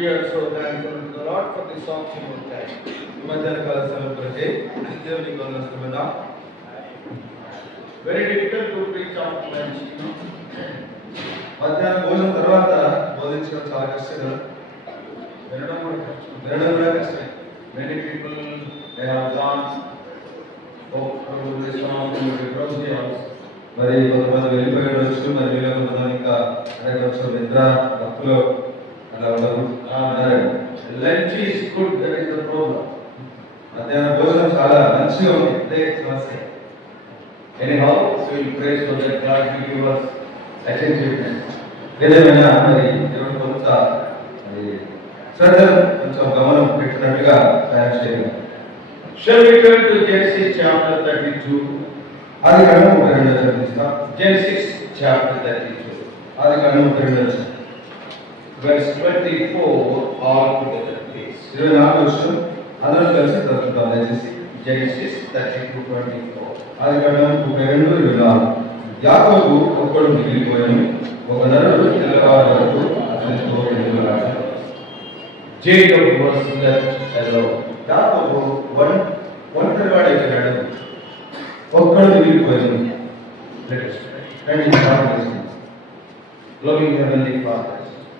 We are so thankful to the Lord for this opportunity time. మధ్యాహ్నకాల సమయం కొరకే దేవునికి వందనాలు. Very difficult to preach after lunch, మధ్యాహ్న భోజనం తర్వాత బోధించడం చాలా కష్టం కదా. వినడం కూడా కష్టమే. Many people they have gone to this one of the house. మరి కొంతమంది వెళ్ళిపోయి ఉండొచ్చు, మరి వీళ్ళ కొంతమంది ఇంకా అనేక నిద్ర భక్తులు అలా ఉండరు. Lunch is good, that is the problem. మధ్యాహ్న భోజనం చాలా మంచిగా ఉంది, అదే సమస్య. Anyhow, we will pray so that God will give us attentiveness. ఏదేమైనా మరి దేవుని కొంత మరి శ్రద్ధను కొంచెం గమనం పెట్టినట్టుగా తయారు చేయాలి. Shall we turn to Genesis chapter 32? ఆది కాండం 32వ అధ్యాయం. Genesis chapter 32. ఆది కాండం 32వ అధ్యాయం. Verse 24 all together, please. 24వ వచనం అందరం కలిసి చదువుతాం దయచేసి. Genesis 32:24. ఆది కాండం 32:24. యాకోబు ఒక్కడు మిగిలిపోయాను, ఒక నరుడు తెల్లవారు వరకు అతనితో ఎదురులాడాడు. Jacob was left alone. యాకోబు ఒంటరివాడైపోయాడు, ఒక్కడు మిగిలిపోయాను. Let us pray. రండి ప్రార్థన చేద్దాం. Loving Heavenly Father,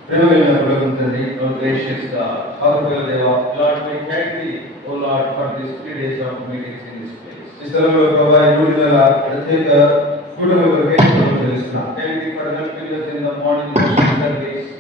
ప్రేమగలిగిన ప్రభువు తండ్రి, our gracious God, ఆత్మగల దేవా, Lord, we thank Thee, O Lord, for these 3 days of meetings in this place. ఈ స్థలంలో ప్రభా ఈ 3 నెలల ప్రత్యేక కూటమి కొరకే తెలుస్తున్నాం. Thank Thee for helping us in the morning worship service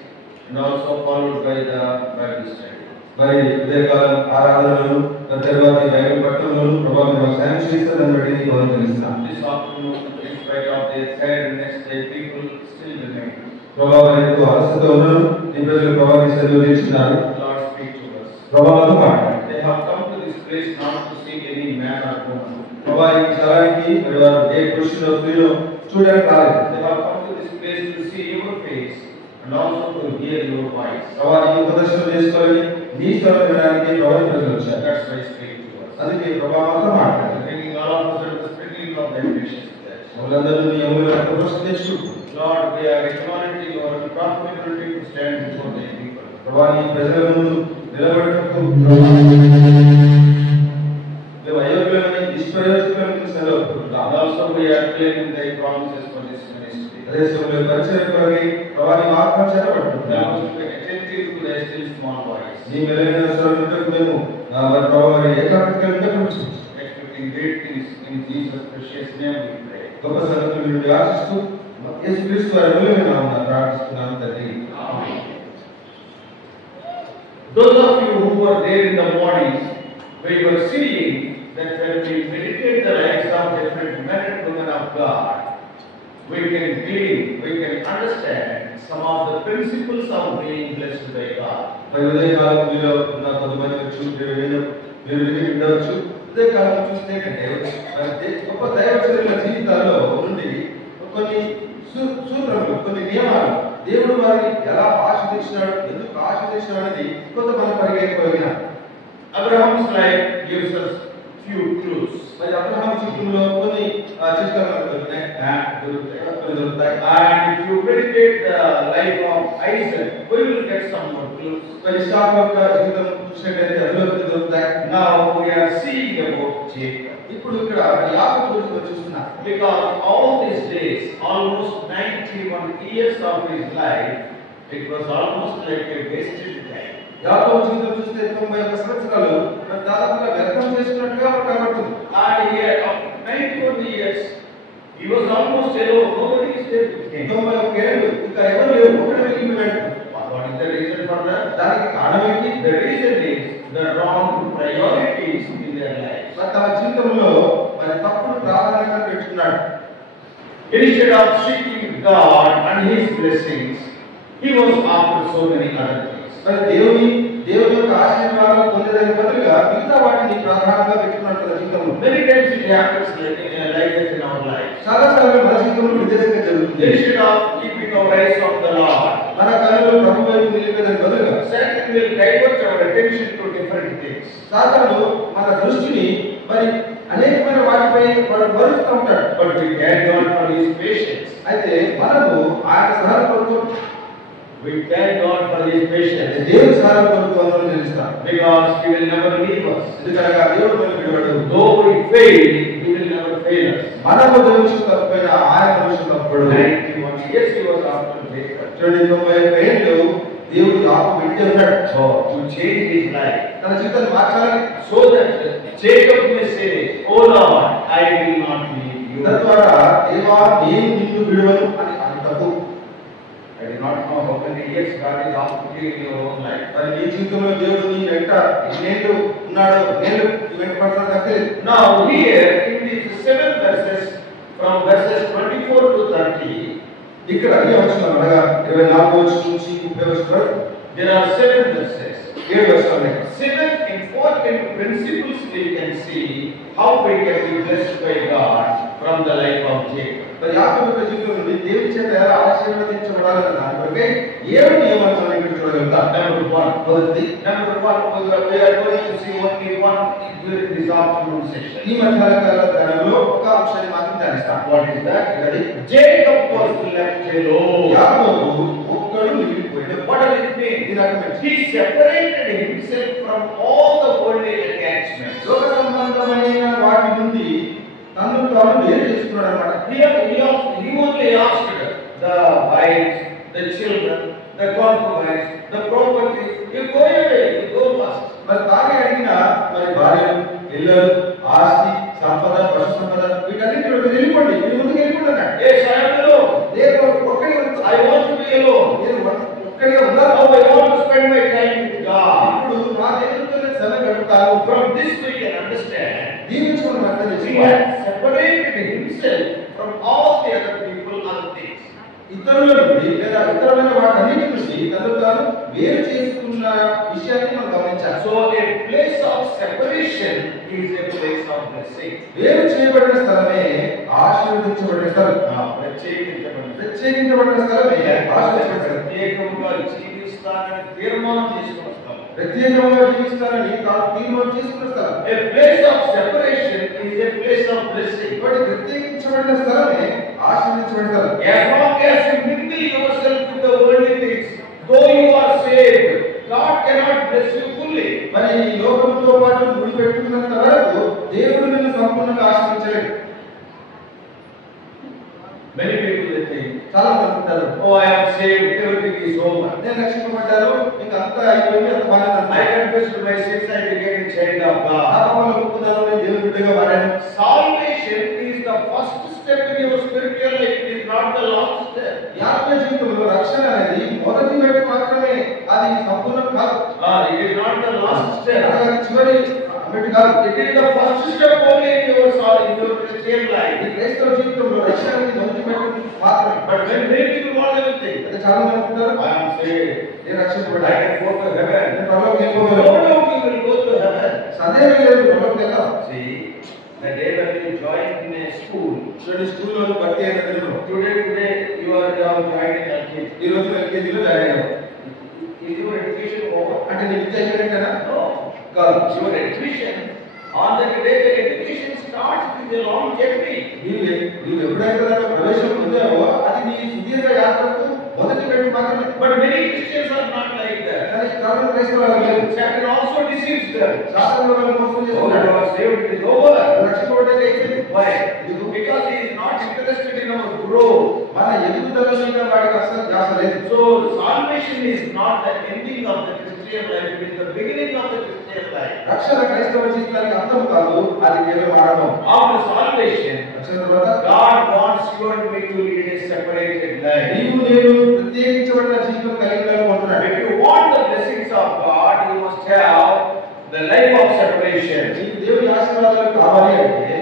and also followed by the Bible study. మరి ఉదయకాలం ఆరాధనలను తర్వాత బైబిల్ పట్టణంలోను ప్రభా మీరు సాయం చేస్తారని బట్టి నీకు తెలుస్తున్నాం. This afternoon, in spite of their tiredness, their people still remain. ప్రభా వారికి అలసట ఉన్నను నీ ప్రజలు ప్రభా నీ సన్నిధిలో నిలిచినారు. Lord, speak to us. ప్రభావంతో మాట్లాడండి. They have come to this place not to see any man or woman. ప్రభా ఈ స్థలానికి మరి వారు ఏ పురుషులో స్త్రీలో చూడడానికి రాలేదు. They have come to this place to see your face and also to hear your voice. ప్రభా నీ ప్రదర్శన చేసుకోవాలని నీ స్థలం వినడానికి ప్రభా ప్రజలు వచ్చారు. That's why speak to us. అందుకే ప్రభావంతో మాట్లాడండి. Bringing all of us under the sprinkling of thy precious blood. వాళ్ళందరూ నీ అమూల్య రక్తప్రసాదం తెచ్చుకుంటారు. Lord, we are acknowledging our responsibility to stand before thy people. ప్రభా నీ ప్రజల ముందు నిలబడటకు మేము అయోగ్యులమని నిష్ప్రయోజకులమని సెలవుకుంటున్నాం. And also we are claiming thy promises for this ministry. అదే సమయంలో పరిచయం కొరకై ప్రభా నీ వాక్యం చేతబడుతున్నాం. Help us to be attentive to thy still small voice. నీ మెలైన స్వరమునకు మేము మరి ప్రభా మరి ఏకాగ్రతగా ఉండవచ్చు. Expecting great things in Jesus' precious name we pray. గొప్ప సంగతులు నుండి ఆశిస్తూ యేసుక్రీస్తు వారి మూలమైన నామమున ప్రార్థిస్తున్నాము తండ్రి. Amen. Those of you who were there in the morning, we were seeing that when we meditate the lives of different men and women of God, we can glean, we can understand some of the principles of being blessed by God. మరి ఉదయకాలం మీలో ఉన్న కొంతమంది మీరు విని ఉండవచ్చు. ఉదయకాలం చూస్తే కంటే మరి గొప్ప దైవజనుల జీవితాల్లో నుండి కొన్ని సూత్రములు, కొన్ని నియమాలు దేవుడు వారిని ఎలా ఆశీర్వదించినాడు, ఎందుకు ఆశీర్వదించినాడు అనేది కొంత మనం పరిగెత్తుకోగలిగిన. Abraham's life gives us few clues. మరి అబ్రహాం జీవితంలో కొన్ని చిట్కాలు దొరుకుతాయి. And if you meditate the life of Isaac, we will get some more clues. మరి ఇస్సాకు యొక్క జీవితం చూసినట్లయితే అందులో కొన్ని దొరుకుతాయి. Now we are seeing about Jacob. ఇప్పుడు ఇక్కడ యాకోబు గురించి మనం చూస్తున్నాం. Because all these days, almost 91 years of his life, it was almost like a wasted time. యాకోబు జీవితం చూస్తే 91 సంవత్సరాలు మరి దాదాపుగా వ్యర్థం చేస్తున్నట్టుగా మనకు కనబడుతుంది. And here, after 91 years, he was almost alone. Nobody is there with him. 91 ఏళ్ళు ఇంకా ఎవరు లేరు, ఒకటే మిగిలిపోయాడు. What is the reason for that? దానికి కారణం ఏంటి? The reason is the wrong priorities in their lives. మరి తన జీవితంలో మరి తప్పుడు ప్రాధాన్యత పెట్టుకున్నాడు. Instead of seeking God and His blessings, he was after so many other things. మరి దేవుని యొక్క ఆశీర్వాదాలు పొందేదానికి బదులుగా మిగతా వాటిని ప్రాధాన్యంగా పెట్టుకున్నాడు తన జీవితంలో. Many times it happens like this in our lives. చాలా సార్లు మన జీవితంలో విదేశంగా జరుగుతుంది. Instead of keeping our eyes on the Lord, మన కళ్ళు ప్రభు వైపు నిలిపేదానికి బదులుగా Satan will divert our attention to different things. సాతాను మన దృష్టిని మరి అనేకమైన వాటిపై మరుస్తూ ఉంటాడు. But we carry on for His patience. అయితే మనము ఆయన సహాయ కొరకు We thank God for His patience దేవుడు చాలా కొరకు వందనాలు చెల్లిస్తాం. because He will never leave us. ఎందుకనగా దేవుడు మనల్ని విడవడు. Though we fail, He will never fail us. మనము దోషం తప్పైనా ఆయన దోషం తప్పడు. 91 years He was after Jacob. 91 ఏళ్ళు దేవుడు యాకోబు వెంటే ఉన్నాడు. So to change his life, తన జీవితాన్ని మార్చాలని, so that Jacob may say, "Oh Lord, I will not leave you." తద్వారా దేవా నేను నిన్ను విడువను అని అంటకు. I do not know how many years God is after you in your own life. మరి నీ జీవితంలో దేవుడు నీ వెంట ఎన్నేళ్ళు ఉన్నాడో, నేను నీ వెంట పడతాను నాకు తెలియదు. Now here in these 7 verses, from verses 24 to 30, ఇక్కడ ఈ వచనం అనగా 24 వచనం నుంచి 30 వచనం వరకు there are 7 verses. 7 వచనాలు. 7 important principles we can see how we can be blessed by God from the life of Jacob. మరి యాకోబు యొక్క జీవితం నుండి దేవుని చేత ఎలా ఆశీర్వదించబడాలన్న దాని కొరకే 7 నియమాలను మనం ఇక్కడ చూడగలుగుతాం. Number 1, we are going to see only one during this afternoon session. ఈ మధ్యాహ్నకాల ధ్యానంలో ఒక అంశాన్ని మాత్రం ధ్యానిస్తాం. What is that? Jacob was left alone. యాకోబు ఒక్కడు మిగిలిపోయాడు. What does it mean? దీని అర్థం ఏంటి? He separated himself from all the worldly attachments. లోక సంబంధమైన వాటి నుండి తనను తాను వేరు చేసుకున్నాడు అన్నమాట. He only asked the wives, the children, the concubines, the properties, you go away, you go first. మరి తానే అడిగిన మరి భార్యలు, పిల్లలు, ఆస్తి, సంపద, పశు సంపద వీటన్నిటి వెళ్ళిపోండి, మీరు ముందుకు వెళ్ళిపోండి అన్నాడు. Yes, I am alone. నేను ఒక్కడిగా I want to be alone. నేను ఒక్కడిగా ఉన్నాను. Now I want to spend my time with God. ఇప్పుడు నా దేవునితో సమయం గడుపుతాను. From this we can understand. దీని నుంచి మనం అర్థం He చేసుకోవాలి. had separated himself from all the other people, other things. ఇతరుల నుండి లేదా ఇతరులైన వాటన్నిటి నుండి తనను తాను వేరు చేసుకున్న విషయాన్ని మనం గమనించాలి. So a place of separation is a place of blessing. వేరు చేయబడిన స్థలమే ఆశీర్వదించబడిన స్థలం. ప్రత్యేకించబడిన స్థలమే ఆశీర్వదించబడిన స్థలం. ప్రత్యేకంగా జీవిస్తానని తీర్మానం చేసుకున్న స్థలం. ప్రత్యేకంగా జీవిస్తానని తాను తీర్మానం చేసుకున్న స్థలం. A place of separation is a place of blessing. కాబట్టి ప్రత్యేకించబడిన స్థలమే ఆశీర్వదించబడిన స్థలం. As long as you mingle yourself with the worldly things, though you are saved, God cannot bless you fully. మరి ఈ లోకంతో పాటు ముడి పెట్టుకున్నంత వరకు దేవుడు నిన్ను సంపూర్ణంగా ఆశీర్వదించలేడు. Many people they think, చాలా మంది అంటారు, oh, I am saved, everything is over. నేను రక్షింపబడ్డాను, ఇంకా అంతా అయిపోయింది, అంత బాగానే I confessed my sins, I became a child of God. పాపములు ఒప్పుకున్నాను, నేను దేవుని బిడ్డగా మారాను. Salvation is the first step in your spiritual life, it is not the last step. ఆత్మ జీవితంలో రక్షణ అనేది మొదటి మెట్టు మాత్రమే, అది సంపూర్ణం కాదు. It is not the last step. అది చివరి మెట్టు కాదు. It is the first step only in your Christian life. ఈ క్రైస్తవ జీవితంలో రక్షణ అనేది మొదటి మెట్టు మాత్రమే. But when many people want everything, అయితే చాలా మంది అనుకుంటారు, I am saved, నేను I రక్షింపబడ్డాను, can go to heaven. నేను పరలోకం No, వెళ్ళిపోగలను. no, we will go to heaven. సందేహం లేదు, పరలోకం వెళ్దాం. See, the day when you join in a school, చూడండి, స్కూల్లో భర్తీ అయిన Telugu today you are joining LKG. ఈ రోజు ఎల్కేజీలో జాయిన్ అయ్యావు. Is your education over? అంటే నీ విద్య అయిపోయినట్టేనా? No. కాదు. Your education, on the day the education starts, it is a long journey. నీవు ఎప్పుడైతే దాంట్లో ప్రవేశం పొందావో అది నీ సుదీర్ఘ యాత్రకు మొదటి మెట్టు మాత్రమే. But many Christians are not like that. కానీ చాలా క్రైస్తవులు లేదు. Satan also deceives them. శాస్త్రంలో వాళ్ళు మోసం Oh, you చేస్తున్నారు. are saved, it is over. రక్షింపబడ్డాక అయిపోయింది. Why? Because he is not interested in our growth. మన ఎదుగుదల మీద వాడికి అసలు ధ్యాస లేదు. So salvation is not the ending of the Christian life, it is the beginning of the Christian life. రక్షణ క్రైస్తవ జీవితానికి అంతం కాదు, అది కేవలం ఆరంభం. After salvation, రక్షణ తర్వాత God wants you and me to lead a separated life. నీవు నేను ప్రత్యేకించబడిన జీవితం కలిగి ఉండాలనుకుంటున్నాడు. If you want the blessings of God, you must have the life of separation. నీకు దేవుని ఆశీర్వాదాలు కావాలి అంటే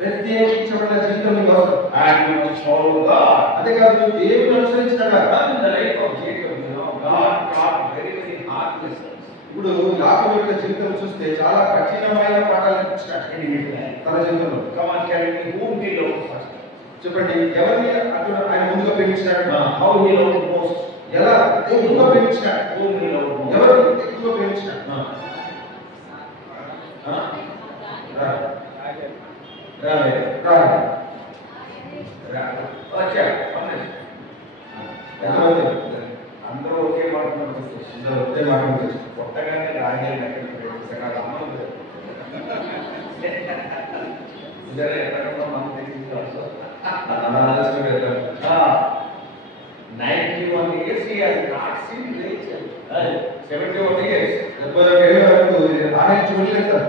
ప్రత్యేకించబడిన జీవితం నీకు అవసరం. And you must follow God. అంతేకాదు నువ్వు దేవుని అనుసరించగా In the life of Jacob, God taught very, very hard lessons. ఇప్పుడు యాకోబు యొక్క జీవితం చూస్తే చాలా కఠినమైన పాఠాలు నేర్పించాడు In his life. తన జీవితంలో. Come on, tell me whom he loved first. చెప్పండి, ఎవరిని అటు ఆయన ముందుగా ప్రేమించినాడు? How he loved most. ఎలా ఎక్కువగా ప్రేమించినాడు? Whom he loved most. ఎవరిని ఎక్కువగా ప్రేమించినాడు? అందరూ ఒకే మాట గురించి. పుట్టగానే రాహేల్ ఎక్కడ పుట్టాడు అమ్మ ఇద్దరు ఎక్కడ మనం తెలిసింది ఆలోచన పెట్టారు. 91 years he has not seen Rachel. 71 years. 71 ఏళ్ళ వరకు రాహేల్ చూడలేదు sir.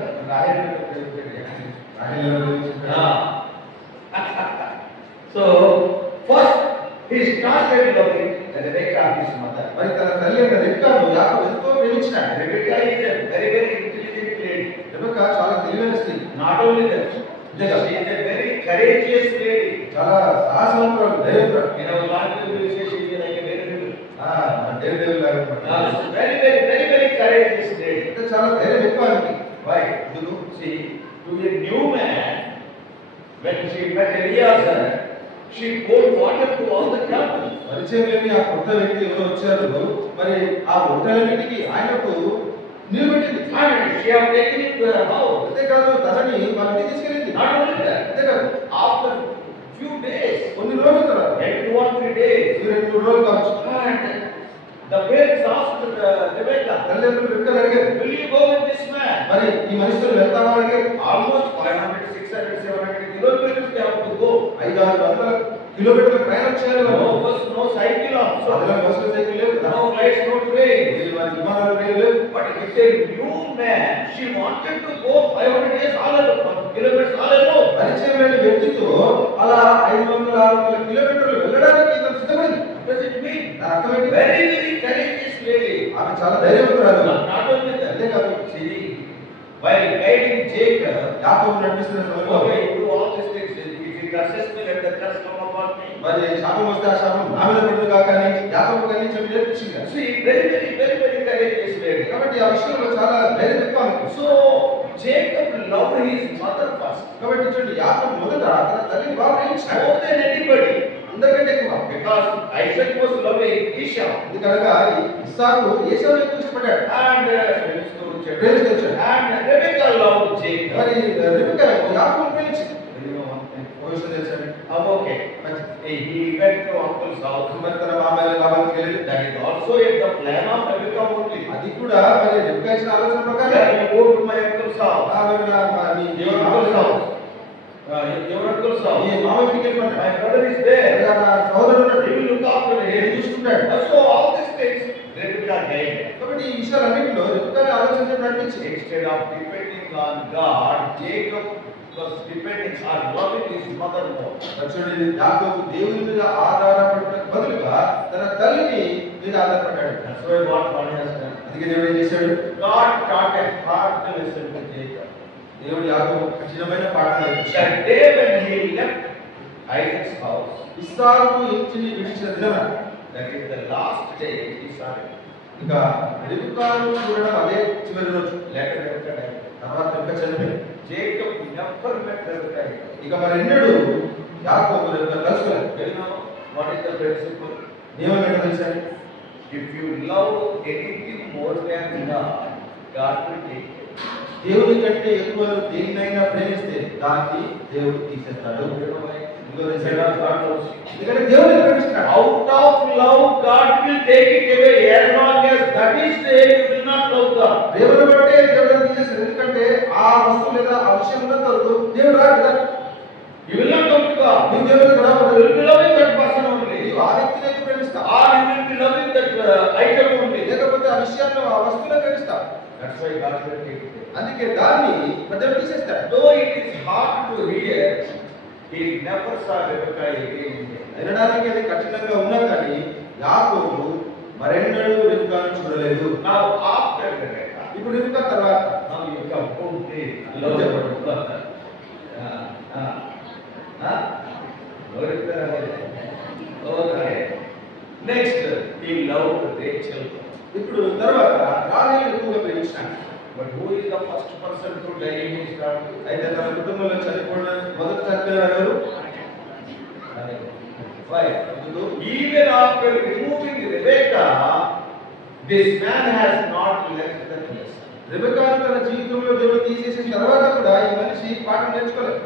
So first he started loving Rebecca, his mother. మరి తన తల్లి అయిన రెబెక్కాను యాకోబు ఎంతో ప్రేమించాడు. Rebecca is a very very intelligent lady. Rebecca చాలా తెలివైన స్త్రీ. Not only that, she is a very courageous lady. చాలా సాహసవంతురాలు, ధైర్యవంతురాలు. In our language we say she is like a daredevil. David లాగా. Very very very very courageous lady. అంటే చాలా ధైర్యం ఎక్కువ ఆమెకి. Why? See, to a new man, when she met Eliezer, she poured water to all the camels. పరిచయం లేని ఆ కొత్త వ్యక్తి ఎవరు వచ్చారు, మరి ఆ ఒంటెలన్నిటికీ ఆయనకు నీరు పెట్టింది. And she have taken it to her house. అంతేకాదు తనని వాళ్ళ ఇంటికి తీసుకెళ్ళింది. Not only that, అంతేకాదు after few days, కొన్ని రోజుల తర్వాత, 2 or 3 days, 2-3 రోజులు కావచ్చు, and the parents asked Rebecca, తల్లిదండ్రులు రెబెక్కాను అడిగారు, will you go with this man? మరి ఈ మనిషితో వెళ్తావా అని అడిగారు. Almost 500, 600, 700 kilometers they have to go. 500-600 కిలోమీటర్ల ప్రయాణం చేయాలి. No bus, no cycle also. అందులో బస్సు సైకిల్ లేవు, No flights, no train. విమానాలు ట్రైన్లు లేవు. But it's a new man. She wanted to go 500 years all alone, kilometers all alone. పరిచయం లేని వ్యక్తితో అలా 500-600 కిలోమీటర్లు వెళ్ళడానికి తను సిద్ధమైంది. What does it mean? దాని అర్థం ఏంటి? Very, very courageous lady. ఆమె చాలా ధైర్యవంతురాలు. Not only that, అంతేకాదు see, while guiding Jacob, యాకోబు నడిపిస్తున్న సమయంలో, okay, you do all these things. If he curses me, let the curse come upon me. మరి శాపం వస్తే ఆ శాపం నా మీద పడుతుంది కాక అని యాకోబు కానీ చెప్పి నేర్పించింది. See, very, very, very, very courageous lady. కాబట్టి ఆ విషయంలో చాలా ధైర్యం ఎక్కువ ఆమెకు. So Jacob loved his mother first, కాబట్టి చూడండి, యాకోబు మొదట తన తల్లిని బాగా ప్రేమించాడు, more than anybody, అందరికంటే ఎక్కువ. because Isaac was loving Esau. ఎందుకనగా ఇస్సాకు ఏశావును ఎక్కువ ఇష్టపడ్డాడు, And ప్రేమించాడు. and Rebecca loved Jacob. మరి రెబెక్కా యాకోబును ప్రేమించింది. You know one thing. ఒక విషయం తెలుసండి, Okay. He went to uncle's house. మరి తన మామయ్య లాభానికి వెళ్ళి, That is also in the plan of Rebecca only. అది కూడా మరి రెబెక్కా ఇచ్చిన ఆలోచన ప్రకారం, Yeah, you go to my uncle's house. Your uncle's house. Your uncle's ఈ house. మామయ్య ఇంటికి వెళ్ళిపోయాడు. My brother is there. నా సహోదరుడు ఉన్నాడు, He will look after him. చూసుకుంటాడు. So all these things Rebecca gave. కాబట్టి ఈ విషయాలన్నింటిలో రెబెక్కా ఆలోచన నడిపించింది. Instead of depending on God, Jacob was depending on loving his mother more. చూడండి, యాకోబు దేవుని మీద ఆధారపడటం బదులుగా తన తల్లిని మీద ఆధారపడ్డాడు. That's why God has done. అందుకే దేవుడు ఏం చేశాడు, God taught a hard lesson to Jacob. దేవుడు యాకోబు కఠినమైన పాఠం నేర్పించాడు. That day when he left Isaac's house, ఇస్సాకు ఇంటిని విడిచిన దినమ, that is the last day he saw it. ఇంకా రెబెక్కాను చూడడం అదే చివరి రోజు. Later Rebecca died. తర్వాత రెబెక్కా చనిపోయింది. Jacob never met Rebecca. ఇక మరి ఎన్నడూ యాకోబు Rebecca కలుసుకోలేదు. You know what is the principle? నియమం ఏంటో తెలుసా? If you love anything more than God, God will take it. దేవుని కంటే ఎక్కువ దేనినైనా ప్రేమిస్తే దానికి దేవుడు తీసేస్తాడు. ఎందుకంటే దేవుని ప్రేమిస్తున్నాడు. Out of love, God will take it away. As long as that is there, you will not love God. దేవుని బట్టే దేవుడు తీసేస్తాడు. ఎందుకంటే ఆ వస్తువు లేదా ఆ విషయం ఉన్నంత వరకు దేవుడు రాడు కదా. You will not come to God. నువ్వు దేవుడికి రావు. You will be loving that person only. నీవు ఆ వ్యక్తిని ఎక్కువ ప్రేమిస్తావు, Or you will be loving that item only. లేకపోతే ఆ విషయాన్ని ఆ వస్తువుని ప్రేమిస్తావు. That's why God will take it away. అందుకే దాన్ని దేవుడు తీసేస్తాడు. Though it is hard to hear, he never saw Rebecca again. వినడానికి అది కఠినంగా ఉన్నా కానీ యాకోబు మరెన్నడూ రెబెక్కాను చూడలేదు. Now after Rebecca, ఇప్పుడు రెబెక్కా తర్వాత now you come home day. Love చెప్పండి. Okay. Next, he loved Rachel. ఇప్పుడు తర్వాత రాహేలు ఎక్కువగా ప్రేమించాడు. But who is the first person to die in his family? అయితే తన కుటుంబంలో చనిపోవడం మొదట చనిపోయిన ఎవరు? Why? Even after removing Rebecca, this man has not left the place. రెబెక్కాను తన జీవితంలో దేవుడు తీసేసిన తర్వాత కూడా ఈ మనిషి పాఠం నేర్చుకోలేదు.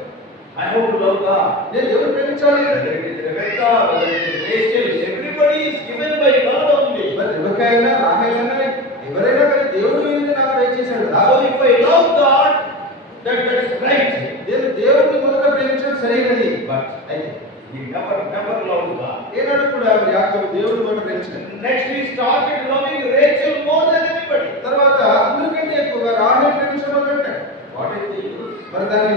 I have to love God. నేను దేవుడు ప్రేమించాలి. Whether it is Rebecca, whether it is Rachel, everybody is given by God only. మరి రెబెక్కా అయినా రాహేలు అయినా ఎవరైనా కానీ దేవుడు ఏంది నాకు దయచేశాడు కదా. So if I love God, that is right. నేను దేవుడిని మొదట ప్రేమించడం సరైనది. But అయితే he never loved God. ఏనాడు కూడా యాకోబు దేవుడిని మొదట ప్రేమించలేదు. Next he started loving Rachel more than anybody. తర్వాత అందరికంటే ఎక్కువగా రాహేలు ప్రేమించడం మొదలుపెట్టాడు. What is the use? మరి దాని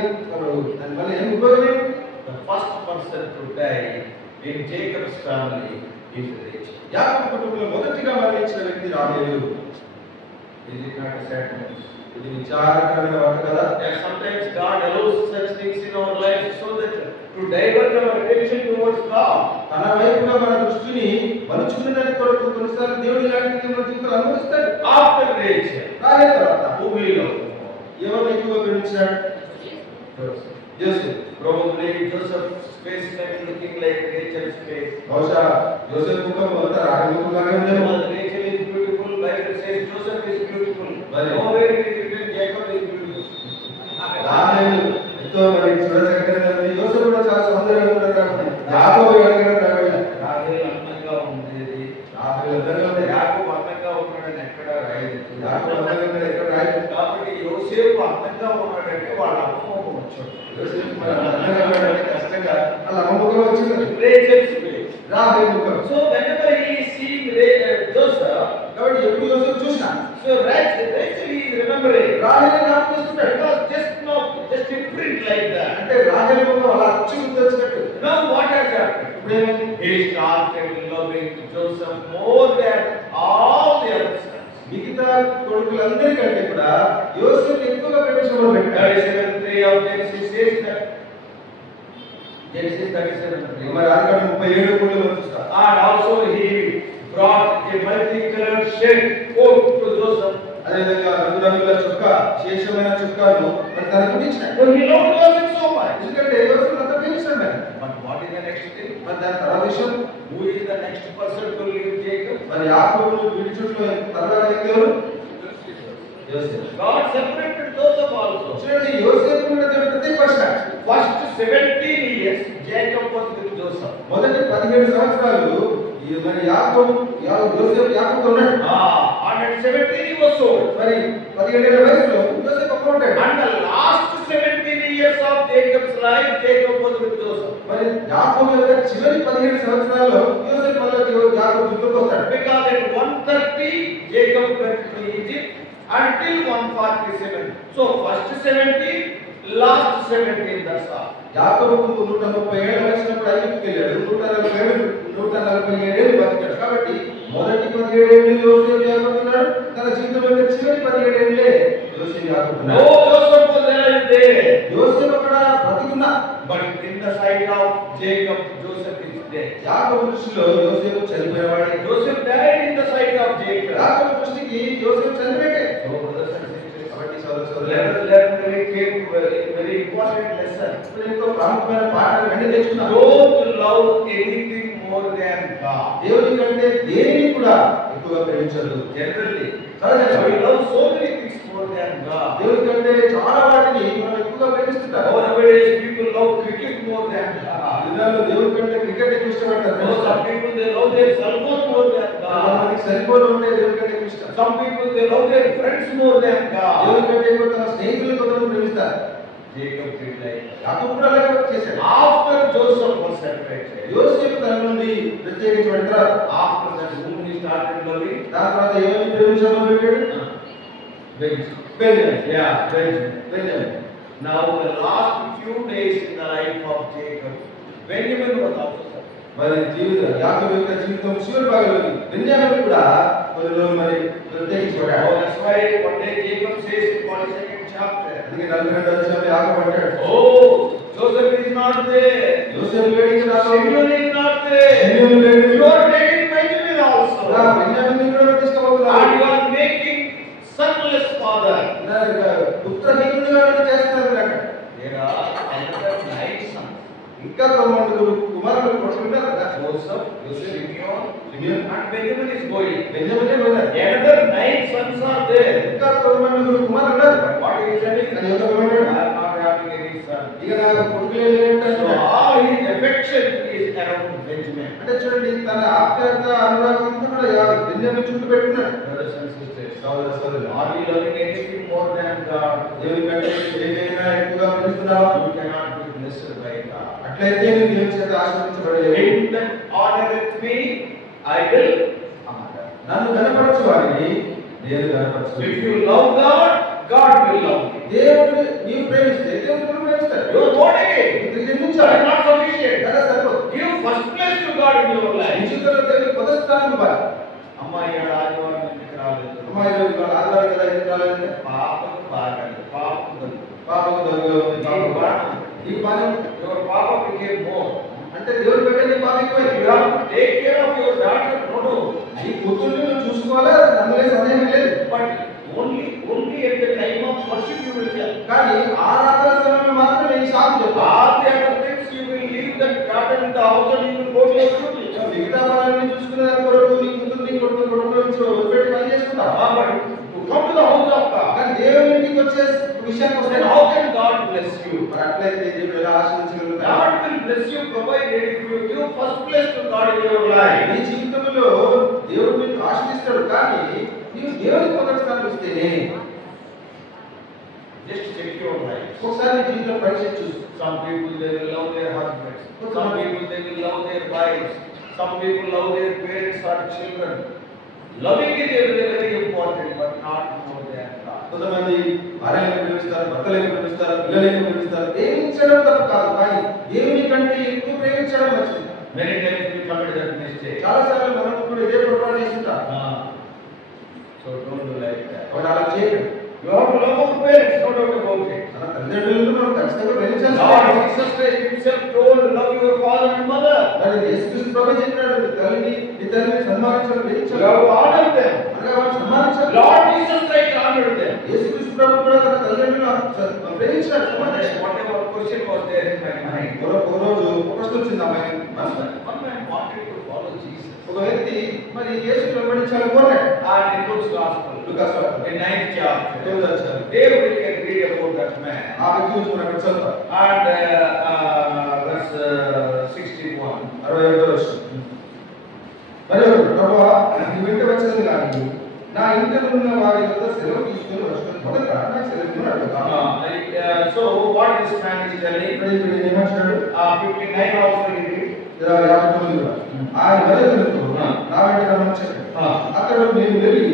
వల్ల ఏం ఉపయోగం ఏంటి? The first person to die in Jacob's family is Rachel. యాకోబు కుటుంబంలో మొదటిగా మరణించిన వ్యక్తి రాహేలు. Is it not a sad news? ఇది విచారకరమైన వార్త కదా. And sometimes God allows such things in our lives so that to divert our attention towards God. తన వైపుగా మన దృష్టిని మలుచుకునేదానికి కొరకు కొన్నిసార్లు దేవుడు ఇలాంటి మన జీవితాలు అనుమతిస్తాడు. After Rachel, రాహేలు తర్వాత who will love? ఎవరిని ఎక్కువగా ప్రేమించాడు? Joseph. యోసేపు. Probably Joseph's face might be looking like Rachel's face. బహుశా యోసేపు ముఖం అంతా రాహేలు ముఖంలాగే ఉండేమో. Because Rachel is beautiful, Bible says Joseph is beautiful. But nowhere it is written Jacob is beautiful. రాహేలు ఎంతో మరి చూడచక్కగా ఉంది. యోసేపు కూడా చాలా సౌందర్యంగా ఉన్నాడు కాబట్టి యాకోబు ఎలాగైనా రావాలి. రాహేలు అందంగా ఉండేది. రాహేలు అందంగా ఉంది. యాకోబు అందంగా ఉన్నాడని ఎక్కడ రాయలేదు. యాకోబు అందంగా ఉన్నాడు ఎక్కడ రాయలేదు. కాబట్టి యోసేపు అందంగా ఉన్నాడంటే వాళ్ళ అమ్మమ్మ వచ్చాడు. యోసేపు మరి అందంగా ఉన్నాడంటే ఖచ్చితంగా వాళ్ళ అమ్మ ముఖం వచ్చింది. Rachel's face. రాహేలు ముఖం. So whenever he is seeing Joseph, కాబట్టి ఎప్పుడు యోసేపు చూసినా so Rachel is remembering. రాహేలు జ్ఞాపకం చేసుకుంటాడు. Just a print like that. అంటే రాహేలు ముఖం అలా అచ్చు గుర్తొచ్చినట్టు. Now what has happened? ఇప్పుడు ఏమైంది? He started loving Joseph more than all the other sons. మిగతా కొడుకులందరికంటే కూడా యోసేపు ఎక్కువగా ప్రేమించడం పెట్టాడు. 37:3 of Genesis says that. Genesis 37:3. మరి ఆదికాండం 37:3 చూస్తాం. And also he brought a multicolored shirt coat to Joseph. అదేవిధంగా రంగురంగుల చొక్కా, శేషమైన చొక్కాను మరి తనకు ఇచ్చాడు. So he loved Joseph so much. ఎందుకంటే యోసేపు అంత ప్రేమించాడు. But what is the next thing? మరి దాని తర్వాత విషయం, Who is the next person to leave Jacob? మరి యాకోబును విడిచుట్లో తర్వాత వ్యక్తి ఎవరు? యోసేపు. God separated Joseph also. చూడండి, యోసేపు మీద ప్రత్యేకపరిచాడు. First 17 years Jacob was with Joseph. మొదటి 17 సంవత్సరాలు మరి యోసేపు యాకోబుతో ఉన్నాడు. And at 17 he was sold. మరి 17 ఏళ్ల వయసులో యోసేపు అక్కడ ఉంటాడు. And the last 17 years of Jacob's life, Jacob was with Joseph. మరి యాకోబు యొక్క చివరి 17 సంవత్సరాల్లో యోసేపు మళ్ళీ యాకోబు ఇంట్లోకి వస్తాడు. Because at 130 Jacob went to Egypt until 147. So first 17, last 17, that's all. యాకోబు 130 ఏళ్ల వయసులో ఐగుప్తుకి వెళ్ళాడు. 147 ఏళ్ళు బతికాడు. కాబట్టి మొదటి 17 ఏళ్ళు యోసేపు యాకోబున్నాడు. తన జీవితం యొక్క చివరి 17 ఏళ్ళే యోసేపు యాకోబున్నాడు. No, Joseph was alive there. యోసేపు అక్కడ బ్రతికున్నా. But in the sight of Jacob, Joseph is dead. యాకోబు దృష్టిలో యోసేపు చనిపోయేవాడే. Joseph died in the sight of Jacob. యాకోబు దృష్టికి యోసేపు చనిపోయాడే. So brothers and sisters, కాబట్టి సోదరులారా, learn very important lesson. ఎంతో ప్రాముఖ్యమైన పాఠాలు అన్ని నేర్చుకున్నాం. Don't love anything more than God. దేవుని కంటే దేనిని కూడా ఎక్కువగా ప్రేమించదు. Generally, సహజంగా we love so many things more than God. దేవుని కంటే చాలా వాటిని మనం ఎక్కువగా ప్రేమిస్తుంటాం. Nowadays, people love cricket more than God. దినాల్లో దేవుని కంటే క్రికెట్ ఎక్కువ ఇష్టపడతారు. Some people they love their cell phone more than God. మనకి సెల్ ఫోన్ ఉంటే దేవుని కంటే ఎక్కువ ఇష్టం. Some people they love their friends more than God. దేవుని కంటే ఎక్కువ తన స్నేహితులు కొంతమంది ప్రేమిస్తారు. Jacob did like that. యాకోబు కూడా అలాగే చేశాడు. After Joseph was separated, యోసేపు తన నుండి ప్రత్యేకించబడిన తర్వాత after that, whom he started loving? దాని తర్వాత ఎవరిని ప్రేమించడం పెట్టాడు? Benjamin. Yeah, Benjamin. Benjamin. Now the last few days in the life of Jacob, Benjamin was also separated. మరి యాకోబు యొక్క జీవితం చివరి భాగంలో బెన్యామిన్ కూడా కొన్ని రోజులు మరి ప్రత్యేకించబడ్డాడు. Oh, that's why one day Jacob says in 42nd chapter, అందుకే 42వ అధ్యాయంలో యాకోబు అంటాడు, oh, Joseph is not there. యోసేపు లేడు ఇక్కడ, Simeon is not there. Benjamin లేడు. You are taking Benjamin also. Benjamin కూడా తీసుకుపోతున్నారు. And you are making sonless father. పుత్రహీనుడిగా చేస్తున్నారు అక్కడ. There are another 9 sons. ఇంకా 9 కుమారులు కొడుకున్నారు కదా. Joseph, Simeon, and Benjamin is going. బెన్యామినే ఉన్నారు. Another 9 sons are there. ఇంకా 9 కుమారులు ఉన్నారు. What is he telling? అని యోసేపు ఏమంటాడు? I am not having any son. ఇక నాకు కొడుకులే లేరంటాడు. So all his affection is around Benjamin. అంటే చూడండి, తన ఆప్యాయత అనురాగం అంతా కూడా బెన్యామిన్ చుట్టూ పెట్టుకున్నాడు. Brothers and sisters, సోదర సోదరులు, Are you loving anything more than God? దేవుని కంటే ఏదైనా ఎక్కువగా ప్రేమిస్తున్నావా? You cannot be blessed by God. అట్లయితే నువ్వు దేవుని చేత ఆశీర్వదించబడలేవు. In that honoreth me, I will honor. నన్ను కనపరచు వారిని నేను కనపరచు. If you love God, God will love you. దేవుని నీవు ప్రేమిస్తే దేవుడు నిన్ను ప్రేమిస్తాడు. You are born again. ఇది That జన్మించాలి. is not sufficient. కదా సరిపోదు. Give first place to God in your నీ life. జీవితంలో దేవుని మొదటి స్థానం ఇవ్వాలి. అమ్మా ఇవాళ ఆదివారం ఎందుకు రాలేదు? అమ్మా ఈరోజు ఇవాళ ఆదివారం కదా ఎందుకు రాలేదంటే పాపకు బాగాలి, పాపకు దగ్గు. పాపకు దగ్గరగా ఉంది. నీకు బాగా Your papa became more. అంటే దేవుడు పెట్టే నీ పాప ఎక్కువైంది. You have to take care of your daughter. No. నీ కూతుర్ని నువ్వు చూసుకోవాలా, నమ్మలే సందేహం లేదు. But only at the time of worship you will tell. కానీ ఆరాధన సమయంలో మాత్రమే ఈ సాకు చెప్తావు. All the other things you will leave that daughter in the house and you will go to your duty. మిగతా వాళ్ళని చూసుకునే దాని కొరకు నీ కూతుర్ని కొడుకుని వదిలిపెట్టి పని చేసుకుంటావు. But to come to the house of God, కానీ దేవుని ఇంటికి వచ్చే విషయానికి వస్తే then how can God bless you? మరి అట్లయితే దేవుడు ఎలా ఆశీర్వదించగలుగుతాడు? God will bless you provided if you give first place to God in your life. నీ జీవితంలో దేవుడు నిన్ను ఆశీర్వదిస్తాడు, కానీ నీవు దేవునికి మొదటి స్థానం ఇస్తేనే. Just check your life. ఒకసారి నీ జీవితంలో పరీక్ష చూసు. Some people they will love their husbands. Some people they will love their wives. Some people love their parents or children. Loving is very important, but not more than God. కొంతమంది భార్యలను ప్రేమిస్తారు, భర్తలను ప్రేమిస్తారు, పిల్లలను ప్రేమిస్తారు. ప్రేమించడం తప్పు కాదు, కానీ దేవుని కంటే ఎక్కువ ప్రేమించడం మంచిది. Many times we commit that mistake. చాలా సార్లు మనం కూడా ఇదే పొరపాటు చేస్తుంటాం. So don't do like that. కాబట్టి అలా చేయడం. You have to love our parents, no doubt about it. మన తల్లిదండ్రులను మనం ఖచ్చితంగా ప్రేమించాలి. Lord Jesus Christ himself told, love your father and mother. కానీ యేసుక్రీస్తు ప్రభువే చెప్పాడు, నీ తల్లిని సన్మానించాలి, You ప్రేమించాలి. have to honor them. అనగా వారిని సన్మానించాలి. Lord Jesus Christ honored them. యేసుక్రీస్తు ప్రభువు కూడా తన తల్లిదండ్రులను ప్రేమించాడు, సన్మానించాడు. Whatever question was there in my mind. ఒక రోజు ఒక ప్రశ్న వచ్చింది అమ్మాయి మనసులో. One man wanted to follow Jesus. ఒక వ్యక్తి మరి యేసుని వెంబడించాలని కోరాడు. And in Luke's Gospel, లూకాసు వార్త in 9th chapter, 9వ అధ్యాయం. there we can read about that man. ఆ వ్యక్తి గురించి మనం ఇక్కడ చదువుతాం. And verse 61. 61వ వచనం. మరి ప్రభువా, నీ వెంట వచ్చేది కానీ నా ఇంటిలో ఉన్న వారి యొక్క సెలవు తీసుకొని వచ్చుకొని మొదట నాకు సెలవు అడుగుతాను. So what this man is telling? ఇప్పుడు ఏమంటాడు? 59 also he read. 59 ఆయన వదలతో నా వెంట రమ్మని చెప్పాడు. అతడు నేను వెళ్ళి